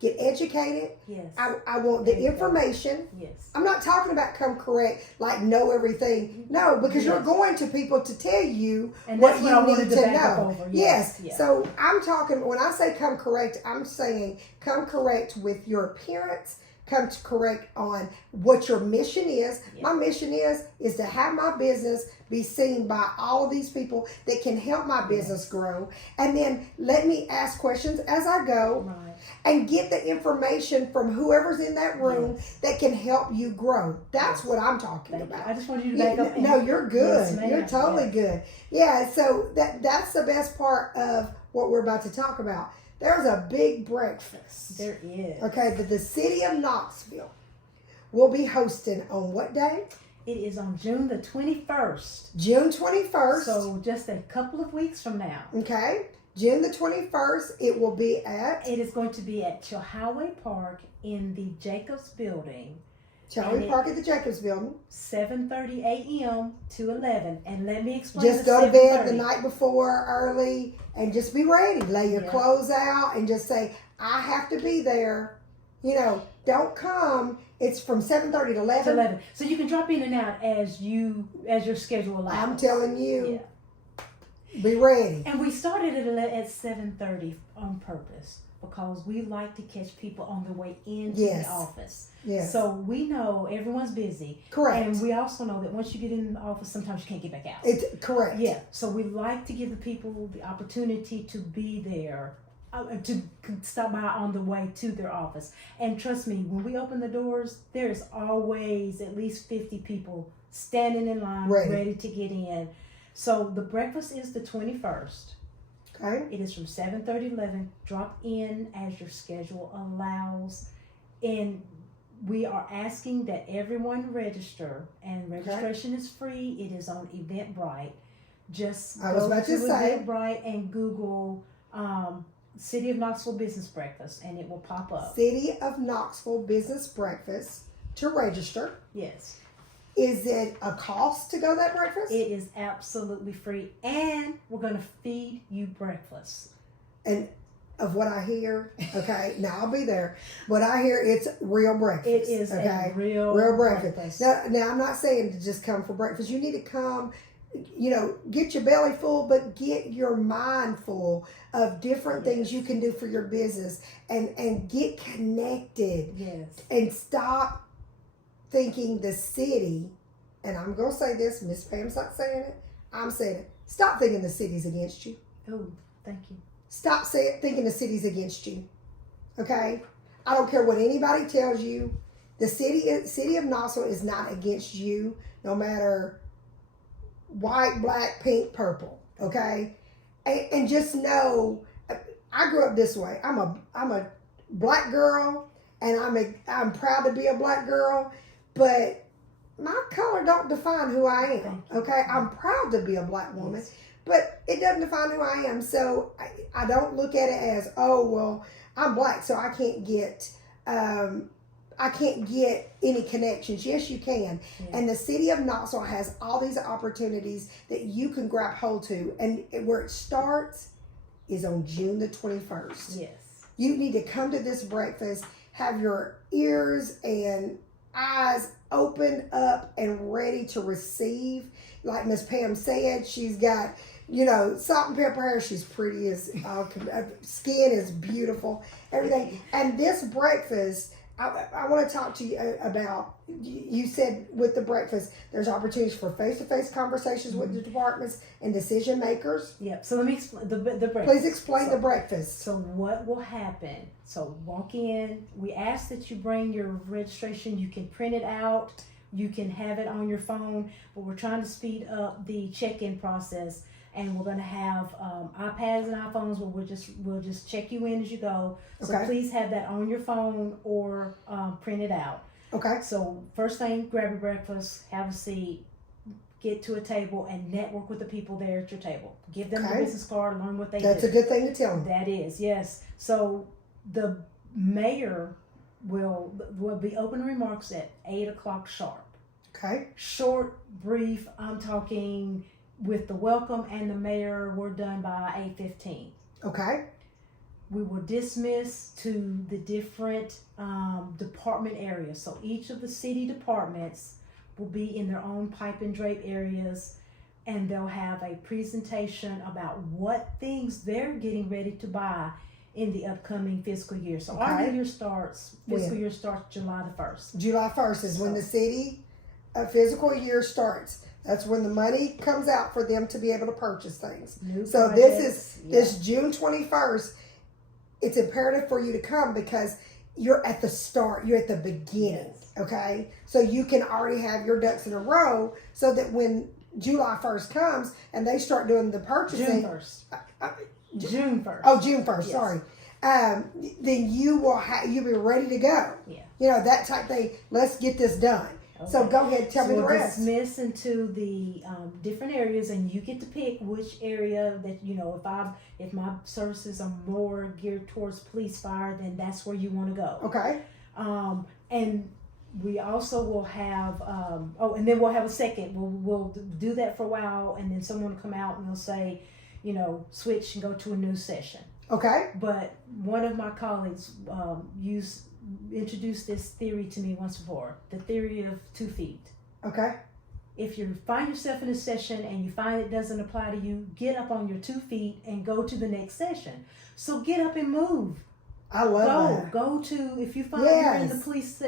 get educated. Yes. I want the information. Yes. I'm not talking about come correct, like know everything. No, because you're going to people to tell you what you need to know. Yes. Yeah. So I'm talking, when I say come correct, I'm saying come correct with your appearance. Come to correct on what your mission is. Yeah. My mission is to have my business be seen by all these people that can help my business grow. And then let me ask questions as I go and get the information from whoever's in that room that can help you grow. That's what I'm talking about. I just wanted you to back up. No, you're good. Yes, you're totally good. Yeah, so that's the best part of what we're about to talk about. There's a big breakfast. There is. Okay, that the City of Knoxville will be hosting on what day? It is on June the 21st. June 21st. So just a couple of weeks from now. Okay. June the 21st, it will be at? It is going to be at Chilhowee Park in the Jacobs Building. Chilhowee Park at the Jacobs Building. 7:30 a.m. to 11. And let me explain. Just go to bed the night before early and just be ready. Lay your clothes out and just say, I have to be there. Don't come. It's from 7:30 to 11. So you can drop in and out as your schedule allows. I'm telling you. Be ready. And we started at 7:30 on purpose, because we like to catch people on their way into the office. Yes. So we know everyone's busy. Correct. And we also know that once you get in the office, sometimes you can't get back out. It's correct. Yeah. So we like to give the people the opportunity to be there, to stop by on the way to their office. And trust me, when we open the doors, there's always at least 50 people standing in line, ready to get in. So the breakfast is the 21st. Okay. It is from 7:30 to 11. Drop in as your schedule allows. And we are asking that everyone register. And registration is free. It is on Eventbrite. Just go to Eventbrite and Google City of Knoxville Business Breakfast, and it will pop up. City of Knoxville Business Breakfast to register. Yes. Is it a cost to go to that breakfast? It is absolutely free, and we're going to feed you breakfast. And of what I hear, okay, now I'll be there. What I hear, it's real breakfast. It is a real breakfast. Now, I'm not saying to just come for breakfast. You need to come, get your belly full, but get your mind full of different things you can do for your business, and get connected. Yes. And stop thinking the city, and I'm going to say this, Miss Pam's not saying it, I'm saying it. Stop thinking the city's against you. Oh, thank you. Stop thinking the city's against you. Okay? I don't care what anybody tells you. The city of Knoxville is not against you, no matter white, black, pink, purple. Okay? And just know, I grew up this way. I'm black girl, and I'm proud to be a black girl, but my color don't define who I am. Okay, I'm proud to be a black woman, but it doesn't define who I am. So I don't look at it as, oh well, I'm black, so I can't get any connections. Yes, you can. Yeah. And the city of Knoxville has all these opportunities that you can grab hold to, and where it starts is on June the 21st. Yes. You need to come to this breakfast, have your ears and eyes open up and ready to receive. Like Miss Pam said, she's got, salt and pepper hair. She's pretty as skin is beautiful, everything. And this breakfast, I want to talk to you about, you said with the breakfast, there's opportunities for face-to-face conversations with the departments and decision makers. Yep. So let me explain the breakfast. Please explain the breakfast. So what will happen? So walk in. We ask that you bring your registration. You can print it out. You can have it on your phone. But we're trying to speed up the check-in process. And we're going to have iPads and iPhones where we'll just check you in as you go. So please have that on your phone or print it out. Okay. So first thing, grab your breakfast, have a seat, get to a table, and network with the people there at your table. Give them the business card, learn what they do. That's a good thing to tell them. That is, yes. So the mayor will be opening remarks at 8 o'clock sharp. Okay. Short, brief, I'm talking... With the welcome and the mayor, we're done by 8:15. Okay. We will dismiss to the different department areas. So each of the city departments will be in their own pipe and drape areas, and they'll have a presentation about what things they're getting ready to buy in the upcoming fiscal year. So our new year fiscal year starts July the 1st. July 1st is when the city fiscal year starts. That's when the money comes out for them to be able to purchase things. So this June 21st, it's imperative for you to come because you're at the start, you're at the beginning, okay? So you can already have your ducks in a row so that when July 1st comes and they start doing the purchasing. June 1st. June 1st. Oh, June 1st, sorry. Then you'll be ready to go. Yeah. That type thing. Let's get this done. Okay. So go ahead, tell me the rest. We'll dismiss into the different areas, and you get to pick which area that if my services are more geared towards police fire, then that's where you want to go. Okay. And we also will have and then we'll have a second. We'll do that for a while, and then someone will come out and they'll say, switch and go to a new session. Okay. But one of my colleagues introduced this theory to me once before, the theory of 2 feet. Okay. If you find yourself in a session and you find it doesn't apply to you, get up on your 2 feet and go to the next session. So get up and move. I love that. Go to, if you find you're in the police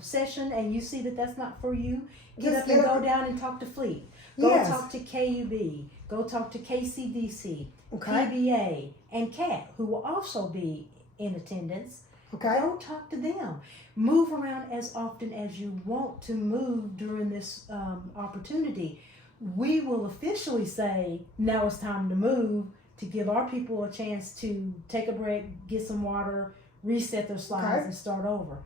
session and you see that that's not for you, get up and go down and talk to Fleet. Go talk to KUB. Go talk to KCDC, PBA, and CAT, who will also be in attendance. Okay. Go talk to them. Move around as often as you want to move during this opportunity. We will officially say, now it's time to move, to give our people a chance to take a break, get some water, reset their slides, and start over.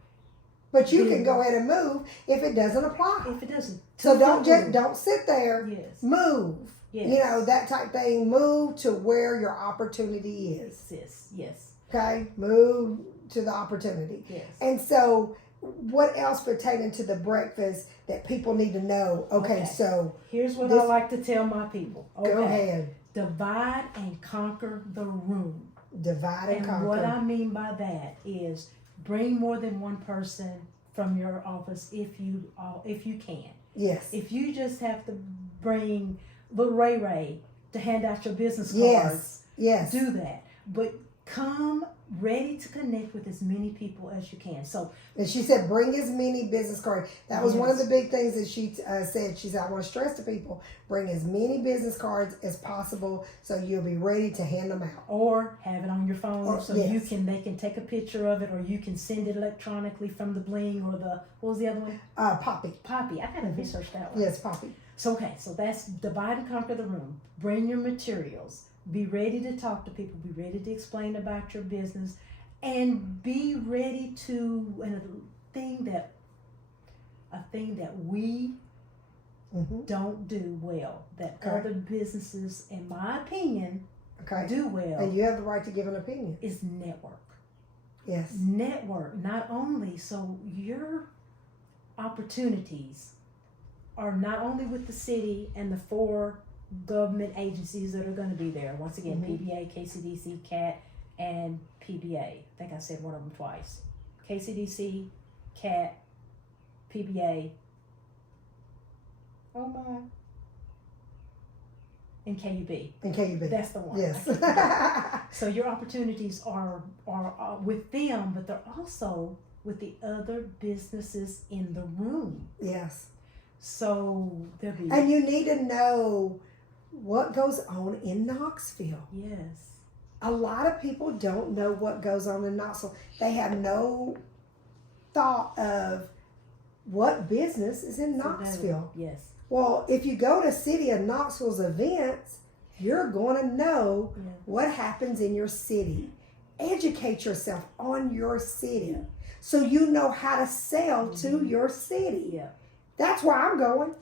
But you can go ahead and move if it doesn't apply. If it doesn't. So don't sit there. Yes. Move. Yes. That type thing. Move to where your opportunity is. Yes. Okay? Move to the opportunity. Yes. And so what else pertaining to the breakfast that people need to know? Okay. So here's what I like to tell my people. Okay. Go ahead. Divide and conquer the room. Divide and conquer. And what I mean by that is bring more than one person from your office if you can. Yes. If you just have to bring little Ray to hand out your business cards, yes, do that. But come ready to connect with as many people as you can. So, and she said, bring as many business cards. That was one of the big things that she said. She said, I want to stress to people, bring as many business cards as possible so you'll be ready to hand them out. Or have it on your phone they can take a picture of it, or you can send it electronically from the Bling or what was the other one? Poppy. I gotta research that one. Yes, Poppy. So that's divide and conquer the room. Bring your materials. Be ready to talk to people. Be ready to explain about your business. and be ready to, and a thing that we don't do well, that other businesses, in my opinion, do well. And you have the right to give an opinion. Is network. Yes. Network, not only so your opportunities are not only with the city and the 4 government agencies that are going to be there. Once again, PBA, KCDC, CAT, and PBA. I think I said one of them twice. KCDC, CAT, PBA. Oh my. And KUB. And KUB. That's the one. Yes. So your opportunities are with them, but they're also with the other businesses in the room. Yes. So there'll be. And you need to know what goes on in Knoxville. Yes. A lot of people don't know what goes on in Knoxville. They have no thought of what business is in Knoxville. Yes. Well, if you go to City of Knoxville's events, you're going to know what happens in your city. Educate yourself on your city so you know how to sell to your city. Yeah. That's where I'm going.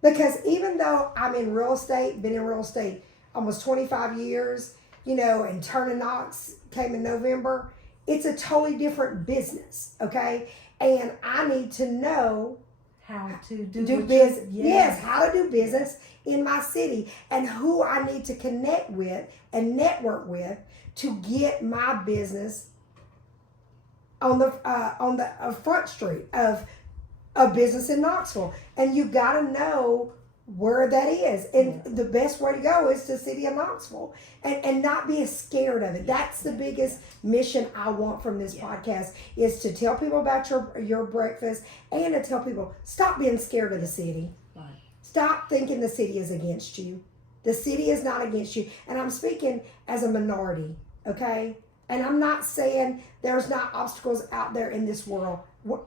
Because even though I'm in real estate, been in real estate almost 25 years, and Turner Knox came in November, it's a totally different business, okay? And I need to know how to do business. Yes, how to do business in my city and who I need to connect with and network with to get my business on the front street of a business in Knoxville. And you got to know where that is. And the best way to go is to City of Knoxville and not be scared of it. That's the biggest mission I want from this podcast, is to tell people about your breakfast and to tell people, stop being scared of the city. Right. Stop thinking the city is against you. The city is not against you. And I'm speaking as a minority, okay? And I'm not saying there's not obstacles out there in this world.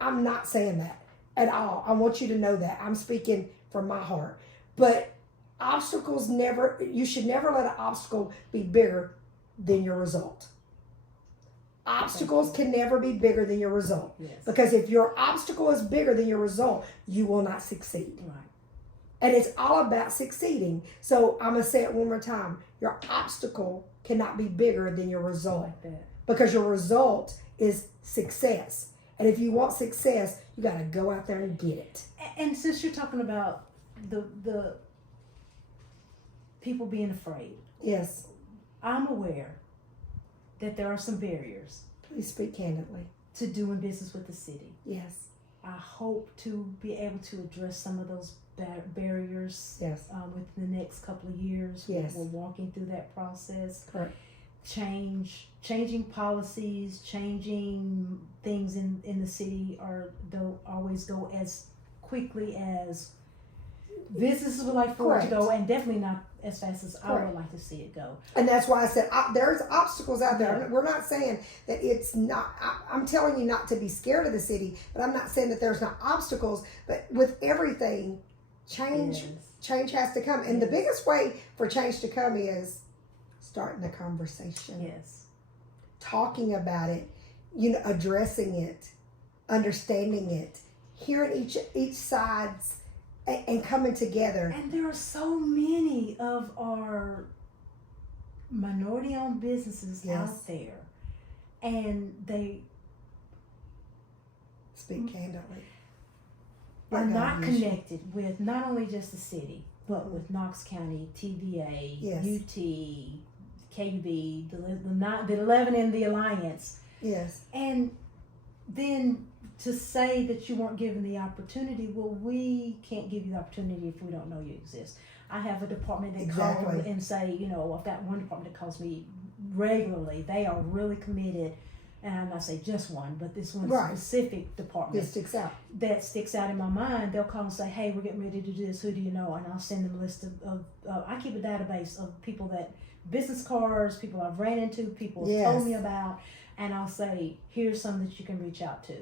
I'm not saying that at all. I want you to know that. I'm speaking from my heart. But you should never let an obstacle be bigger than your result. Obstacles can never be bigger than your result. Yes. Because if your obstacle is bigger than your result, you will not succeed. Right. And it's all about succeeding. So I'm going to say it one more time. Your obstacle cannot be bigger than your result. Like that. Because your result is success. And if you want success, you got to go out there and get it. And since you're talking about the people being afraid. Yes. I'm aware that there are some barriers. Please speak candidly. To doing business with the city. Yes. I hope to be able to address some of those barriers. Yes. Within the next couple of years. Yes. We're walking through that process. Correct. Changing policies, changing things in the city don't always go as quickly as businesses would like for it to go, and definitely not as fast as I would like to see it go. And that's why I said there's obstacles out there. Yeah. We're not saying that it's not. I'm telling you not to be scared of the city, but I'm not saying that there's not obstacles. But with everything, change has to come. And the biggest way for change to come is starting the conversation. Yes. Talking about it, addressing it, understanding it, hearing each side's and coming together. And there are so many of our minority-owned businesses out there, and they speak candidly. Are not connected with not only just the city, but with Knox County, TVA, UT, KUB, the 11 in the Alliance. Yes. And then to say that you weren't given the opportunity, well, we can't give you the opportunity if we don't know you exist. I have a department that calls and say, I've got one department that calls me regularly. They are really committed, and I'm not saying just one, but this one specific department that sticks out in my mind. They'll call and say, hey, we're getting ready to do this. Who do you know? And I'll send them a list of I keep a database of people business cards, people I've ran into, people have told me about, and I'll say, here's some that you can reach out to.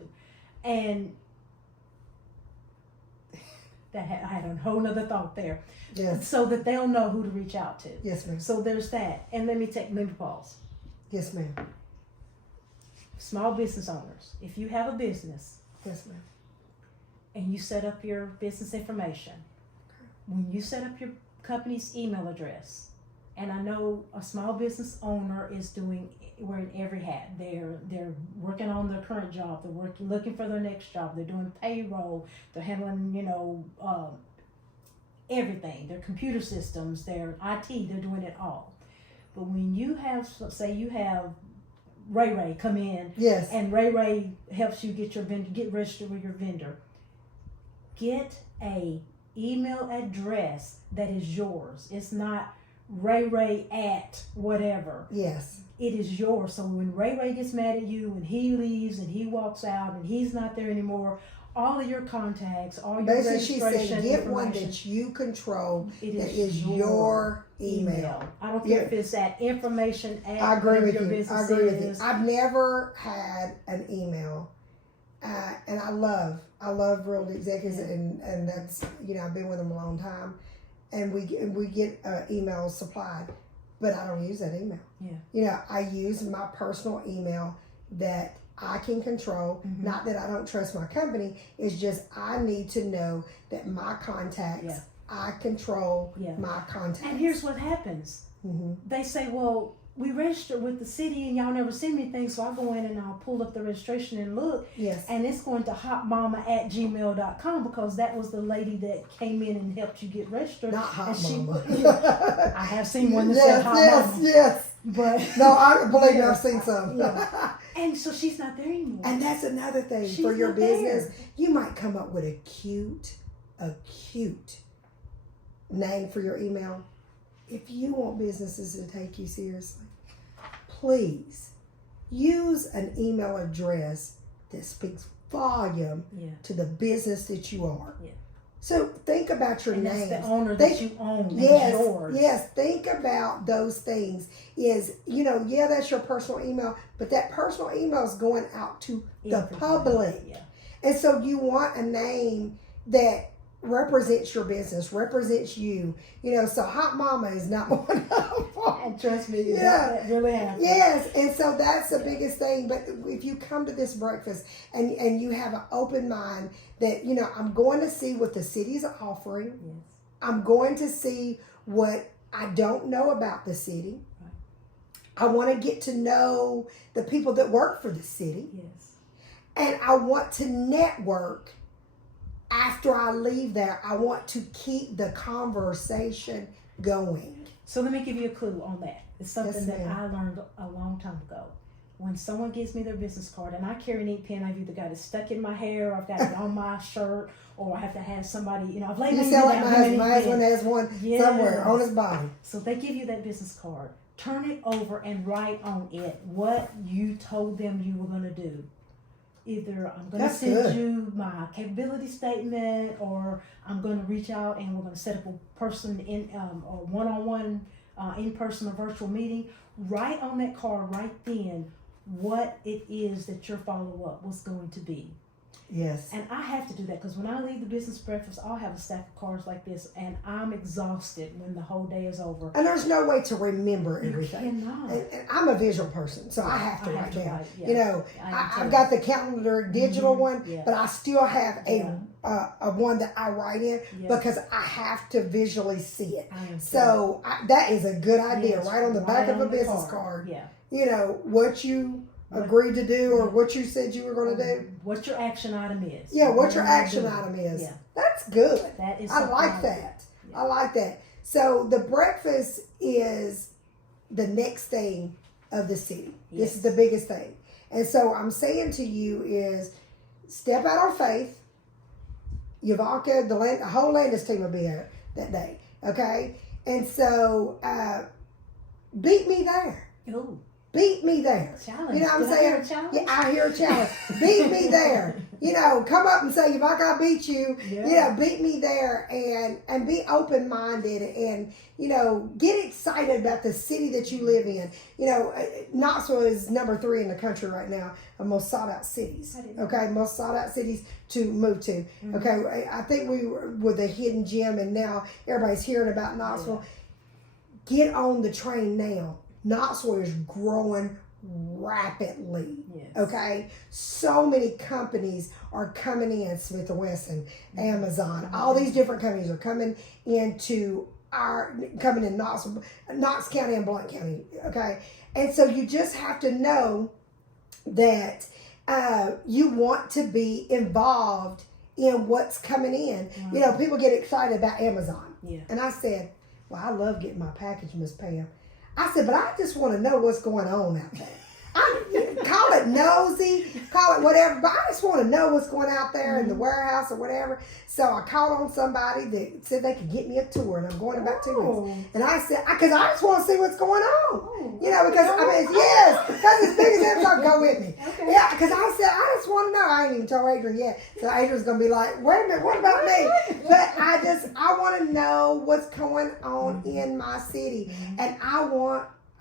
And I had a whole nother thought there. Yes. So that they'll know who to reach out to. Yes, ma'am. So there's that. And let me pause. Yes, ma'am. small business owners, if you have a business, Yes, ma'am. and you set up your business information, when you set up your company's email address, and I know a small business owner is wearing every hat. They're working on their current job. They're looking for their next job. They're doing payroll. They're handling, everything. Their computer systems, their IT. They're doing it all. But when you have, say, you have Ray come in, Yes. and Ray helps you get registered with your vendor. Get a email address that is yours. It's not Ray at whatever. Yes. It is yours. So when Ray gets mad at you and he leaves and he walks out and he's not there anymore, all of your contacts, all your Basically, she registration said, get one information, that you control. it that is your email. I don't care if it's at information at I agree with your you. business I agree with you. is. I've never had an email, and I love Realty Executives, and that's I've been with them a long time, and we get emails supplied, but I don't use that email. Yeah. I use my personal email that I can control. Mm-hmm. Not that I don't trust my company. It's just I need to know that my contacts. Yeah. I control Yeah. my contacts. And here's what happens. Mm-hmm. They say, well, we registered with the city and y'all never send me anything, so I'll go in and I'll pull up the registration and look. Yes. And it's going to hotmama@gmail.com because that was the lady that came in and helped you get registered. Not Hot and Mama. I have seen one that yes, said Hot Mama. Yes. But No, I believe me, I've seen some. Yeah. And so she's not there anymore. And that's another thing She's for your not there. business. You might come up with a cute name for your email. If you want businesses to take you seriously, please use an email address that speaks volume to the business that you are. Yeah. So think about your and name. that's the owner that you own. Yes, That's yours. yes. Think about those things. That's your personal email, but that personal email is going out to the Everybody. public. Yeah. And so you want a name that represents your business, represents you. So Hot Mama is not one of them. And trust me, Yeah. that really happens. Yes, and so that's the biggest thing. But if you come to this breakfast and you have an open mind that, I'm going to see what the city's offering. Yes. I'm going to see what I don't know about the city. Right. I want to get to know the people that work for the city. Yes. And I want to network. After I leave there, I want to keep the conversation going. So let me give you a clue on that. It's something Yes, that ma'am. I learned a long time ago. When someone gives me their business card, and I carry an ink pen, I've either got it stuck in my hair, or I've got it on my shirt, or I have to have somebody, I've laid You my sound like down my with husband. an My ink husband pen. has one Yes. somewhere on his body. So they give you that business card. Turn it over and write on it what you told them you were going to do. Either I'm going to That's send good. you my capability statement, or I'm going to reach out and we're going to set up a person or one-on-one in-person or virtual meeting. Write on that card right then what it is that your follow-up was going to be. Yes. And I have to do that because when I leave the business breakfast, I'll have a stack of cards like this, and I'm exhausted when the whole day is over. And there's no way to remember You everything. cannot. And I'm a visual person, so I have to write down. yeah. I've got the calendar digital one, Yeah. but I still have Yeah. a one that I write in Yeah. because I have to visually see it. I am So that is a good idea. Yes, Right on the back right of a on the business card. Yeah. What you agreed to do or what you said you were going to do. What your action item is. Yeah, what your you're gonna action do. item is. Yeah. That's good. That is I something like do. that. Yeah. I like that. So the breakfast is the next thing of the city. This Yes. is the biggest thing. And so I'm saying to you is step out on faith. Yvonnca, the whole Landes team will be there that day. Okay? And so beat me there. Ooh, Beat me there. challenge. You know what I'm Did I hear saying? a challenge? Yeah, I hear a challenge. Beat me there. Come up and say, Yvonnca, I beat you. Yeah. Beat me there and be open-minded and, get excited about the city that you live in. Knoxville is number 3 in the country right now of most sought-out cities. I didn't know. Okay, most sought-out cities to move to. Mm-hmm. Okay, I think we were the hidden gem and now everybody's hearing about Knoxville. Get on the train now. Knoxville is growing rapidly. Yes. Okay, so many companies are coming in, Smith & Wesson, Amazon, all these different companies are coming in Knox County and Blount County. Okay, and so you just have to know that you want to be involved in what's coming in. You know, people get excited about Amazon. Yeah. And I said, well, I love getting my package, Miss Pam. I said, but I just want to know what's going on out there. Call it nosy, call it whatever, but I just want to know what's going out there in the warehouse or whatever. So I called on somebody that said they could get me a tour, and I'm going in about 2 weeks. And I said, because I just want to see what's going on. You know, because, yes, because as big as Amazon, go with me. Okay. Yeah, because I said, I just want to know. I ain't even told Adrienne yet. So Adrienne's going to be like, wait a minute, what about me? But I want to know what's going on in my city. And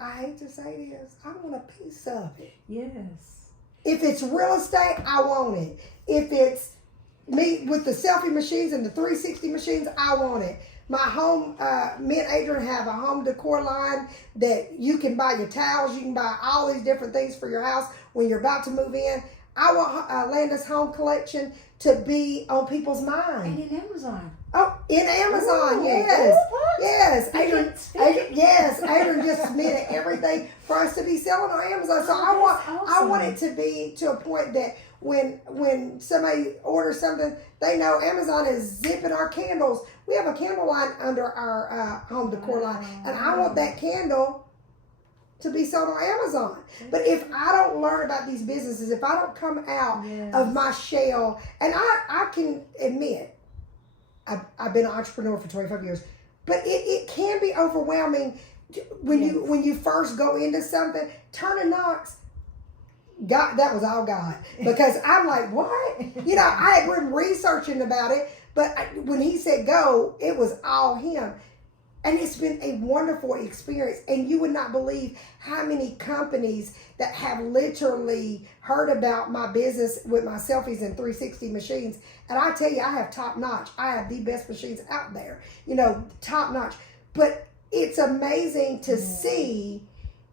I hate to say this, I want a piece of it. Yes. If it's real estate, I want it. If it's me with the selfie machines and the 360 machines, I want it. My home, me and Adrienne have a home decor line that you can buy your towels, you can buy all these different things for your house when you're about to move in. I want Landes Home Collection to be on people's minds. And in Amazon. Oh, in Amazon, Ooh, yes. what? Yes. Adrienne just submitted everything for us to be selling on Amazon. So I want it to be to a point that when somebody orders something, they know Amazon is zipping our candles. We have a candle line under our home decor line, and I want that candle to be sold on Amazon. But if I don't learn about these businesses, if I don't come out of my shell, and I can admit, I've been an entrepreneur for 25 years, but it can be overwhelming when you first go into something. Turning Knox, God, that was all God, because I'm like, what? You know, I had been researching about it, but when he said go, it was all him. And it's been a wonderful experience. And you would not believe how many companies that have literally heard about my business with my selfies and 360 machines. And I tell you, I have top notch. I have the best machines out there, you know, top notch. But it's amazing to see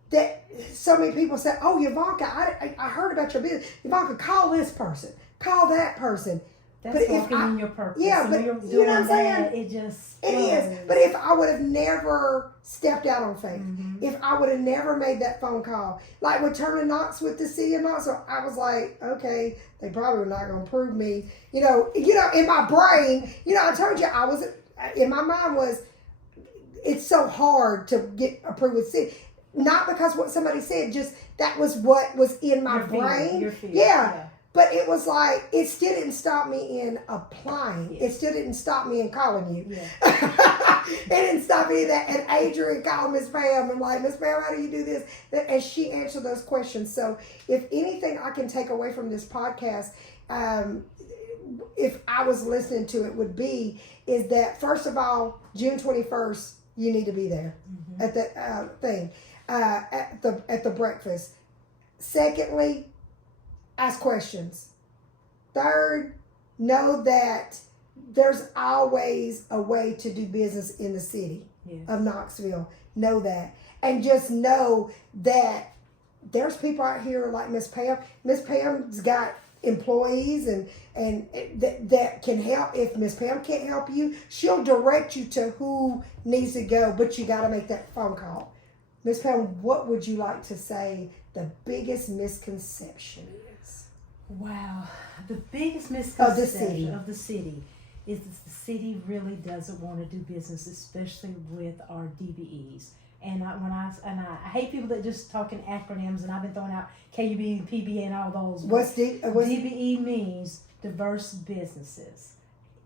that so many people say, oh, Yvonnca, I heard about your business. Yvonnca, call this person, call that person. That's walking in your purpose. Yeah, but you're you know what I'm saying? It just It is. But if I would have never stepped out on faith, if I would have never made that phone call, like with Turning Knox with the City of Knoxville, I was like, okay, they probably were not going to approve me. You know, in my brain, I told you in my mind was, it's so hard to get approved with City. Not because what somebody said, just that was what was in my brain. Your fear. Yeah. But it was like, it still didn't stop me in applying. It still didn't stop me in calling you. Yeah. It didn't stop me in that. And Adrienne called Miss Pam and like, Miss Pam, how do you do this? And she answered those questions. So if anything I can take away from this podcast, if I was listening to it, would be, is that first of all, June 21st, you need to be there at the thing, at the breakfast. Secondly, ask questions. Third, know that there's always a way to do business in the city of Knoxville. Know that. And just know that there's people out here like Miss Pam. Miss Pam's got employees and that can help. If Miss Pam can't help you, she'll direct you to who needs to go, but you got to make that phone call. Miss Pam, what would you like to say the biggest misconception is? Wow. The biggest misconception of the city is that the city really doesn't want to do business, especially with our DBEs. And I hate people that just talk in acronyms, and I've been throwing out KUB, PBA, and all those. What's DBE means diverse businesses.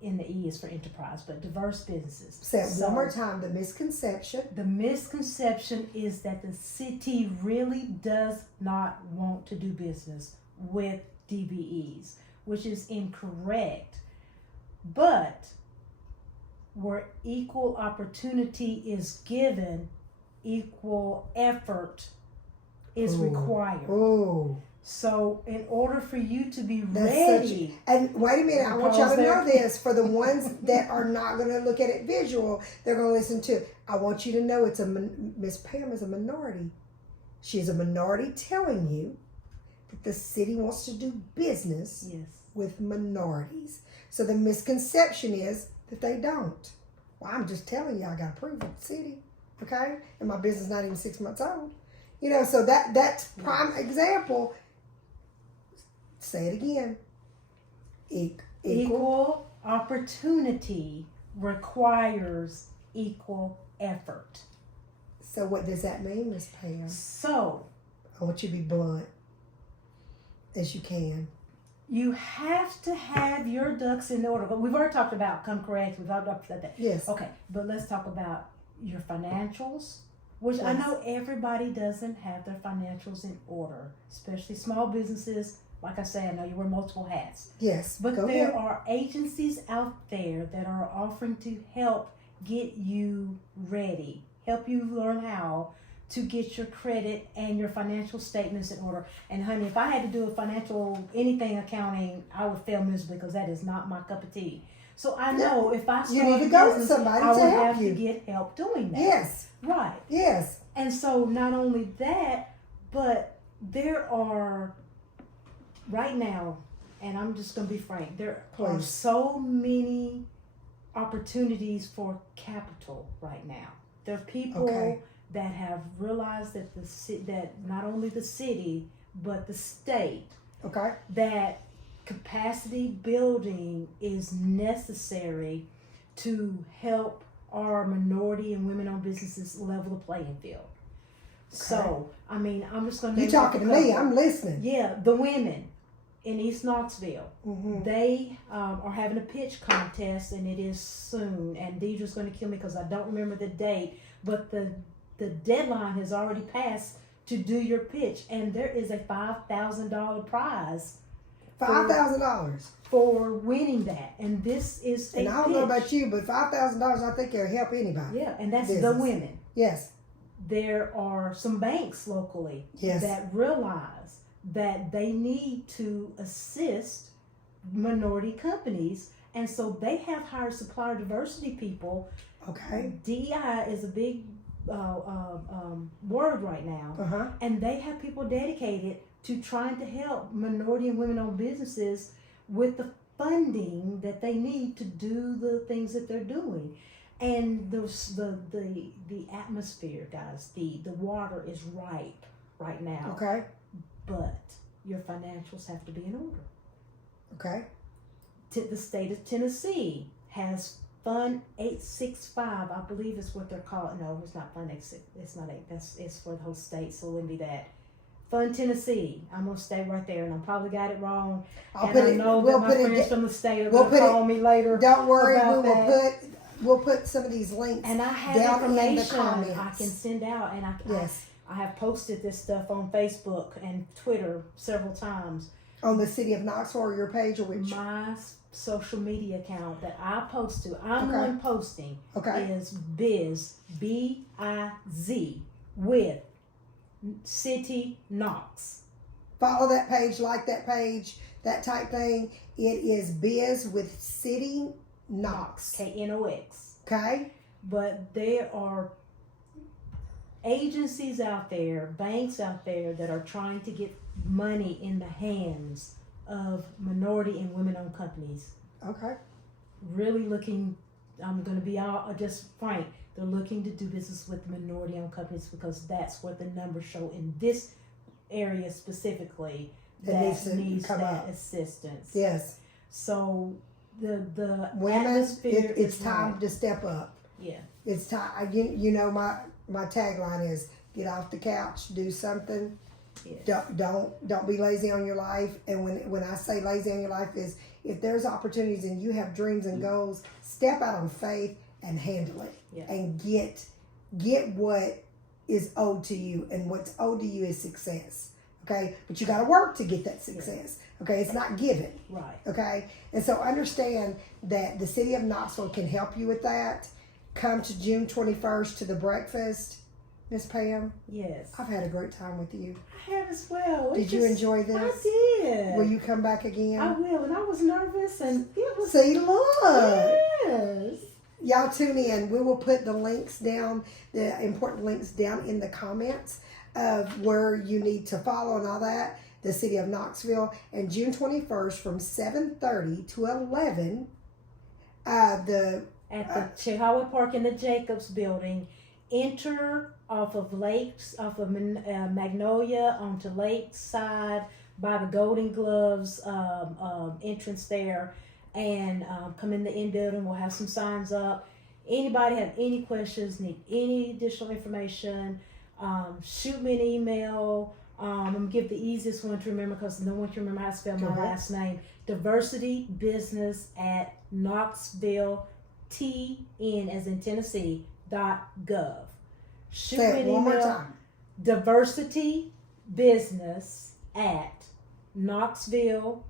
And the E is for enterprise, but diverse businesses. Say it one more time, the misconception. The misconception is that the city really does not want to do business with DBEs, which is incorrect. But where equal opportunity is given, equal effort is required. Oh. So in order for you to be ready. And wait a minute, I want y'all to know this. For the ones that are not going to look at it visual, they're going to listen to it. I want you to know Miss Pam is a minority. She's a minority telling you that the city wants to do business with minorities. So the misconception is that they don't. Well, I'm just telling you, I got approved with the city, okay? And my business is not even 6 months old. You know, so that's prime example. Say it again. Equal opportunity requires equal effort. So what does that mean, Miss Pam? So I want you to be blunt as you can. You have to have your ducks in order. We've already talked about come correct. We've already talked about that. Yes. Okay, but let's talk about your financials, which I know everybody doesn't have their financials in order, especially small businesses. Like I say, I know you wear multiple hats. Yes. But there are agencies out there that are offering to help get you ready, help you learn how to get your credit and your financial statements in order. And honey, if I had to do a financial anything accounting, I would fail miserably because that is not my cup of tea. So I know if I start a business, I would have to get help doing that. Yes. Right. Yes. And so not only that, but there are right now, and I'm just going to be frank, there are so many opportunities for capital right now. There are people that have realized that that not only the city but the state that capacity building is necessary to help our minority and women-owned businesses level the playing field. So I mean, I'm just going to. You talking to me? I'm listening. Yeah, the women in East Knoxville, they are having a pitch contest, and it is soon. And Deidre's going to kill me because I don't remember the date, but the deadline has already passed to do your pitch, and there is a $5,000 prize. $5,000 for winning that, and this is a and I don't know about you, but $5,000 I think it'll help anybody. Yeah, and that's the women. Yes. There are some banks locally that realize that they need to assist minority companies, and so they have hired supplier diversity people. Okay. DEI is a big word right now, and they have people dedicated to trying to help minority and women-owned businesses with the funding that they need to do the things that they're doing. And the atmosphere, guys, the water is ripe right now. Okay. But your financials have to be in order. Okay. The state of Tennessee has Fund 865, I believe is what they're called. No, it's not Fund 865. It's not 8. It's for the whole state, so it wouldn't be that. Fund Tennessee. I'm gonna stay right there, and I probably got it wrong. I know that my friends from the state are gonna call me later. Don't worry, we'll put some of these links. And I have information I can send out, and I have posted this stuff on Facebook and Twitter several times. On the City of Knoxville, or your page, or which? My social media account that I post to. I'm the one posting. Is BIZ with City Knox. Follow that page, like that page, that type thing. It is Biz with City Knox. KNOX. Okay. But there are agencies out there, banks out there that are trying to get money in the hands of minority and women-owned companies. Okay. Really looking, I'm going to be just frank, they're looking to do business with minority-owned companies because that's what the numbers show in this area specifically that needs that assistance. Yes. So the women, atmosphere it's time to step up. Yeah. It's time. You know, my tagline is get off the couch, do something. Yes. Don't be lazy on your life. And when I say lazy on your life is if there's opportunities and you have dreams and goals, step out on faith and handle it. Yeah. And get what is owed to you, and what's owed to you is success. Okay, but you got to work to get that success. Okay, it's not given. Right. Okay, and so understand that the City of Knoxville can help you with that. Come to June 21st to the breakfast. Miss Pam? Yes. I've had a great time with you. I have as well. Did you enjoy this? I did. Will you come back again? I will, and I was nervous, and it was... See, look. Yes. y'all tune in. We will put the links down, the important links down in the comments of where you need to follow and all that. The City of Knoxville, and June 21st from 7:30 to 11. At the Chihuahua Park in the Jacobs building. Enter off of Magnolia onto Lakeside by the Golden Gloves entrance there, and come in the in building. We'll have some signs up. Anybody have any questions, need any additional information, shoot me an email. I'm going to give the easiest one to remember because no one can remember how to spell my last name. Diversity Business at Knoxville, TN as in Tennessee, .gov. Shoot Say me it an one more email. time. Diversity Business at Knoxville,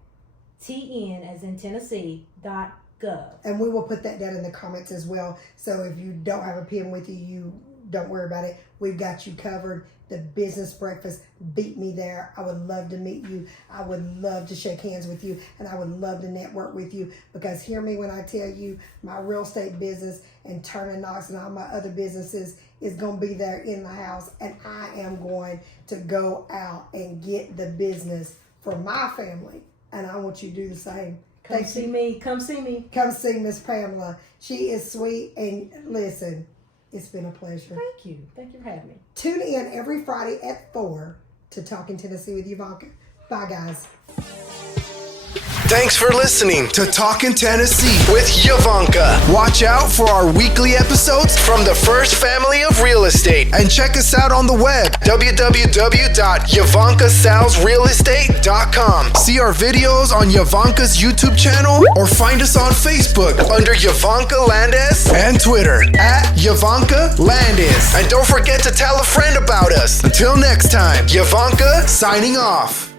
TN as in Tennessee, .gov. And we will put that down in the comments as well. So if you don't have a pen with you, you don't worry about it. We've got you covered. The business breakfast, beat me there. I would love to meet you. I would love to shake hands with you, and I would love to network with you, because hear me when I tell you, my real estate business and Turner Knox and all my other businesses is going to be there in the house, and I am going to go out and get the business for my family, and I want you to do the same. Come see me. Come see me. Come see Miss Pamela. She is sweet, and listen, it's been a pleasure. Thank you. Thank you for having me. Tune in every Friday at 4 to Talking Tennessee with Yvonnca. Bye, guys. Thanks for listening to Talkin' Tennessee with Yvonnca. Watch out for our weekly episodes from the first family of real estate, and check us out on the web, www.YvoncaSalesRealEstate.com. See our videos on Yvonca's YouTube channel, or find us on Facebook under Yvonnca Landes and Twitter at Yvonnca Landes. And don't forget to tell a friend about us. Until next time, Yvonnca signing off.